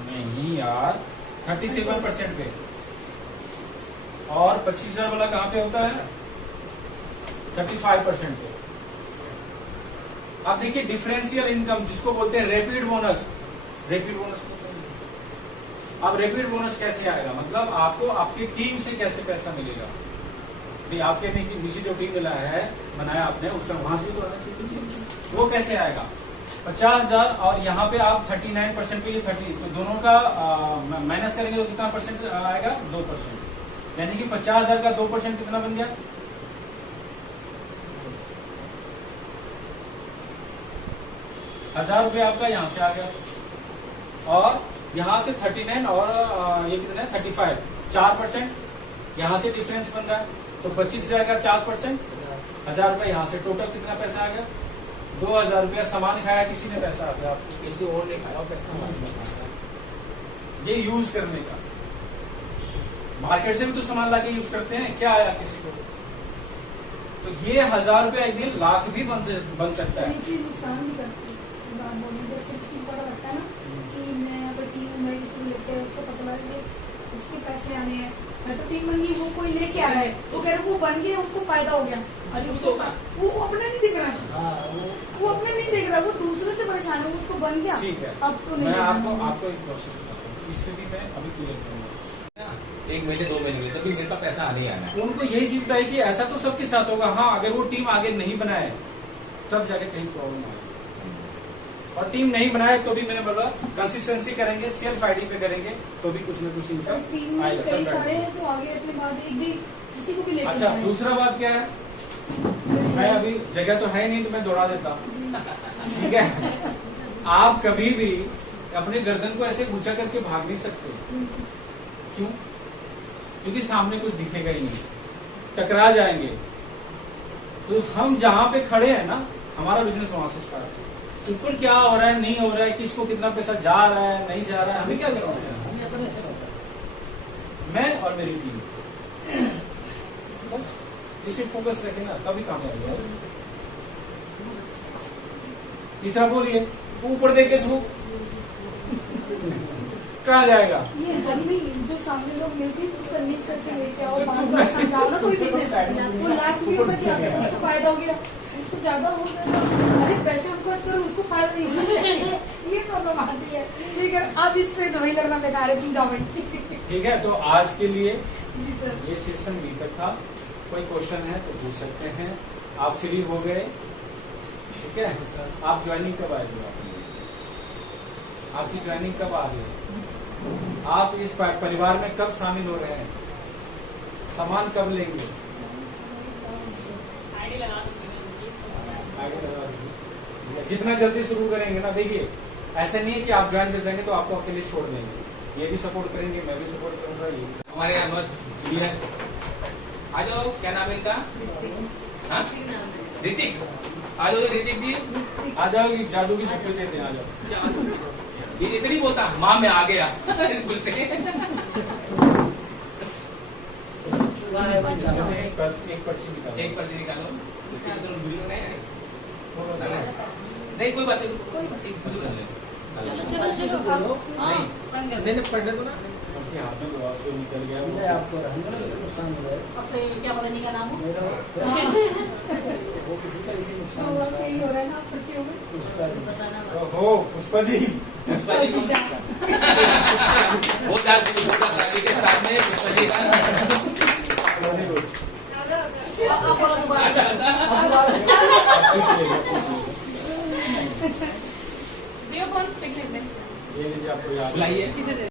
नहीं यार, 37% पे। और 25,000 वाला कहाँ पे होता है? 35% पे। आप देखिए डिफरेंशियल इनकम जिसको बोलते हैं रैपिड बोनस। रैपिड बोनस अब रैपिड बोनस कैसे आएगा? मतलब आपको आपकी टीम से कैसे पैसा मिलेगा? भाई आपके नीचे जो टीम बनाया आपने, उससे वहां से भी तो आना चाहिए। वो कैसे आएगा? 50,000 और यहाँ पे आप 39% पे, ये 30, तो दोनों का माइनस करेंगे तो कितना परसेंट आएगा? 2%। यानी कि 50,000 का 2% कितना बन गया? 1,000 रुपये आपका यहाँ से आ गया। और यहाँ से 39 और ये कितना है? 35, 4% यहाँ से डिफरेंस बन रहा है। तो 25,000 का 4%, 1,000 रुपये यहाँ से, टोटल कितना पैसा आ गया? 2000 रुपया सामान खाया, किसी ने पैसा आ गया आपको, किसी और ने खाया और पैसा हमारे पास आया। ये यूज करने का। मार्केट से भी तो सामान लाके यूज करते हैं, क्या आया किसी को? तो ये 1000 रुपया एक दिन लाख भी बन सकता है। ये चीज नुकसान भी करती है। बात बोलने जैसे किसी को लगता है ना कि मैं यहाँ पर टीम मैं किसी को लेके उसको पता लग गया उसके पैसे आने हैं, मैं तो टीम बन गई, वो कोई लेके आ रहा है तो फिर वो बन गया, उसको फायदा हो गया। अरे उसको वो अपने नहीं दिख रहा है, वो अपने नहीं देख रहा, वो दूसरे से परेशान है, उसको बन गया। ठीक है, अब तो नहीं मैं देखना। आपको एक प्रोसेस बताता हूँ, इसमें भी मैं अभी क्लियर करूंगा। 1 महीने 2 महीने में तभी मेरे पास पैसा आने ही आना है। उनको यही चिंता है कि ऐसा तो सबके साथ होगा। हाँ, अगर वो टीम आगे नहीं बनाए तब जाके कहीं प्रॉब्लम आएगी, और टीम नहीं बनाए तो भी मैंने बोला कंसिस्टेंसी करेंगे, सेल्फ आईडी पे करेंगे तो भी कुछ न कुछ इनकम टीम में आएगा। कई सब सारे हैं जो आगे अपने बाद एक भी किसी को भी लेके अच्छा, जाए। दूसरा बात क्या है, मैं अभी जगह तो है नहीं तो मैं दौड़ा देता हूँ, ठीक है। आप कभी भी अपने गर्दन को ऐसे ऊंचा करके भाग नहीं सकते। क्यों? क्योंकि सामने कुछ दिखेगा ही नहीं, टकरा जाएंगे। तो हम जहां पे खड़े हैं ना, हमारा बिजनेस वहां से स्टार्ट है। ऊपर क्या हो रहा है, नहीं हो रहा है, किसको कितना पैसा जा रहा है, नहीं जा रहा है, हमें क्या करना है? मैं और मेरी टीम बस इसे फोकस रखें ना, तभी कामयाब होगा। तीसरा बोलिए, ऊपर देख के धूप कहाँ जाएगा? ये गर्मी जो सामने लोग मिलती है उसको कन्विंस करके लेके आओ, 5 बार समझाओ ना, कोई बिजनेस वो लास्ट में ऊपर क्या उसको फायदा हो गया, उसको ज्यादा हो गया, अरे पैसे हम खर्च करो उसको फायदा नहीं होना चाहिए, ये प्रॉब्लम आती है। लेकिन अब इससे दवाई लगना बेकार है, तुम जाओ। ठीक है, तो आज के लिए जी सर। ये सेशन बी तक था। कोई क्वेश्चन है तो पूछ सकते हैं। आप फ्री हो गए, ठीक है। आप ज्वाइनिंग कब आएंगे? आपकी ज्वाइनिंग कब आ रही है? आप इस परिवार में कब शामिल हो रहे हैं? सामान कब लेंगे? आईडी लगा दूंगी। आगे लगा दीजिए। जितना जल्दी शुरू करेंगे ना, देखिए ऐसा नहीं है कि आप ज्वाइन कर जाएंगे तो आपको अकेले छोड़ देंगे, ये भी सपोर्ट करेंगे, मैं भी सपोर्ट करूंगा। ये हमारे यहाँ बहुत है। आ जाओ, क्या नाम है इनका? हाँ, ऋतिक। आ जाओ ऋतिक जी, आ जाओ, ये जादू की छुट्टी देते हैं, आ जाओ। ये इतनी बोलता माँ मैं आ गया स्कूल से। एक पर्ची निकालो। एक पर्ची निकालो। नहीं कोई बात नहीं, एक पर्ची ले। चलो चलो हाँ, नहीं पढ़ने दो ना। पर्ची हाथ में दो, आपको निकल गया। आपको नुकसान हो जाए। अब तो क्या बोलने का नाम हो? वो किसी का भी नुकसान तो बस यही हो रहा है ना पर्चियों में। उसका बताना हो पुष्पा जी, पुष्पा जी को वो के साथ में पुष्पा जी का आप बोलो दोबारा। दियो फोन, ये लीजिए, आपको याद बुलाइए।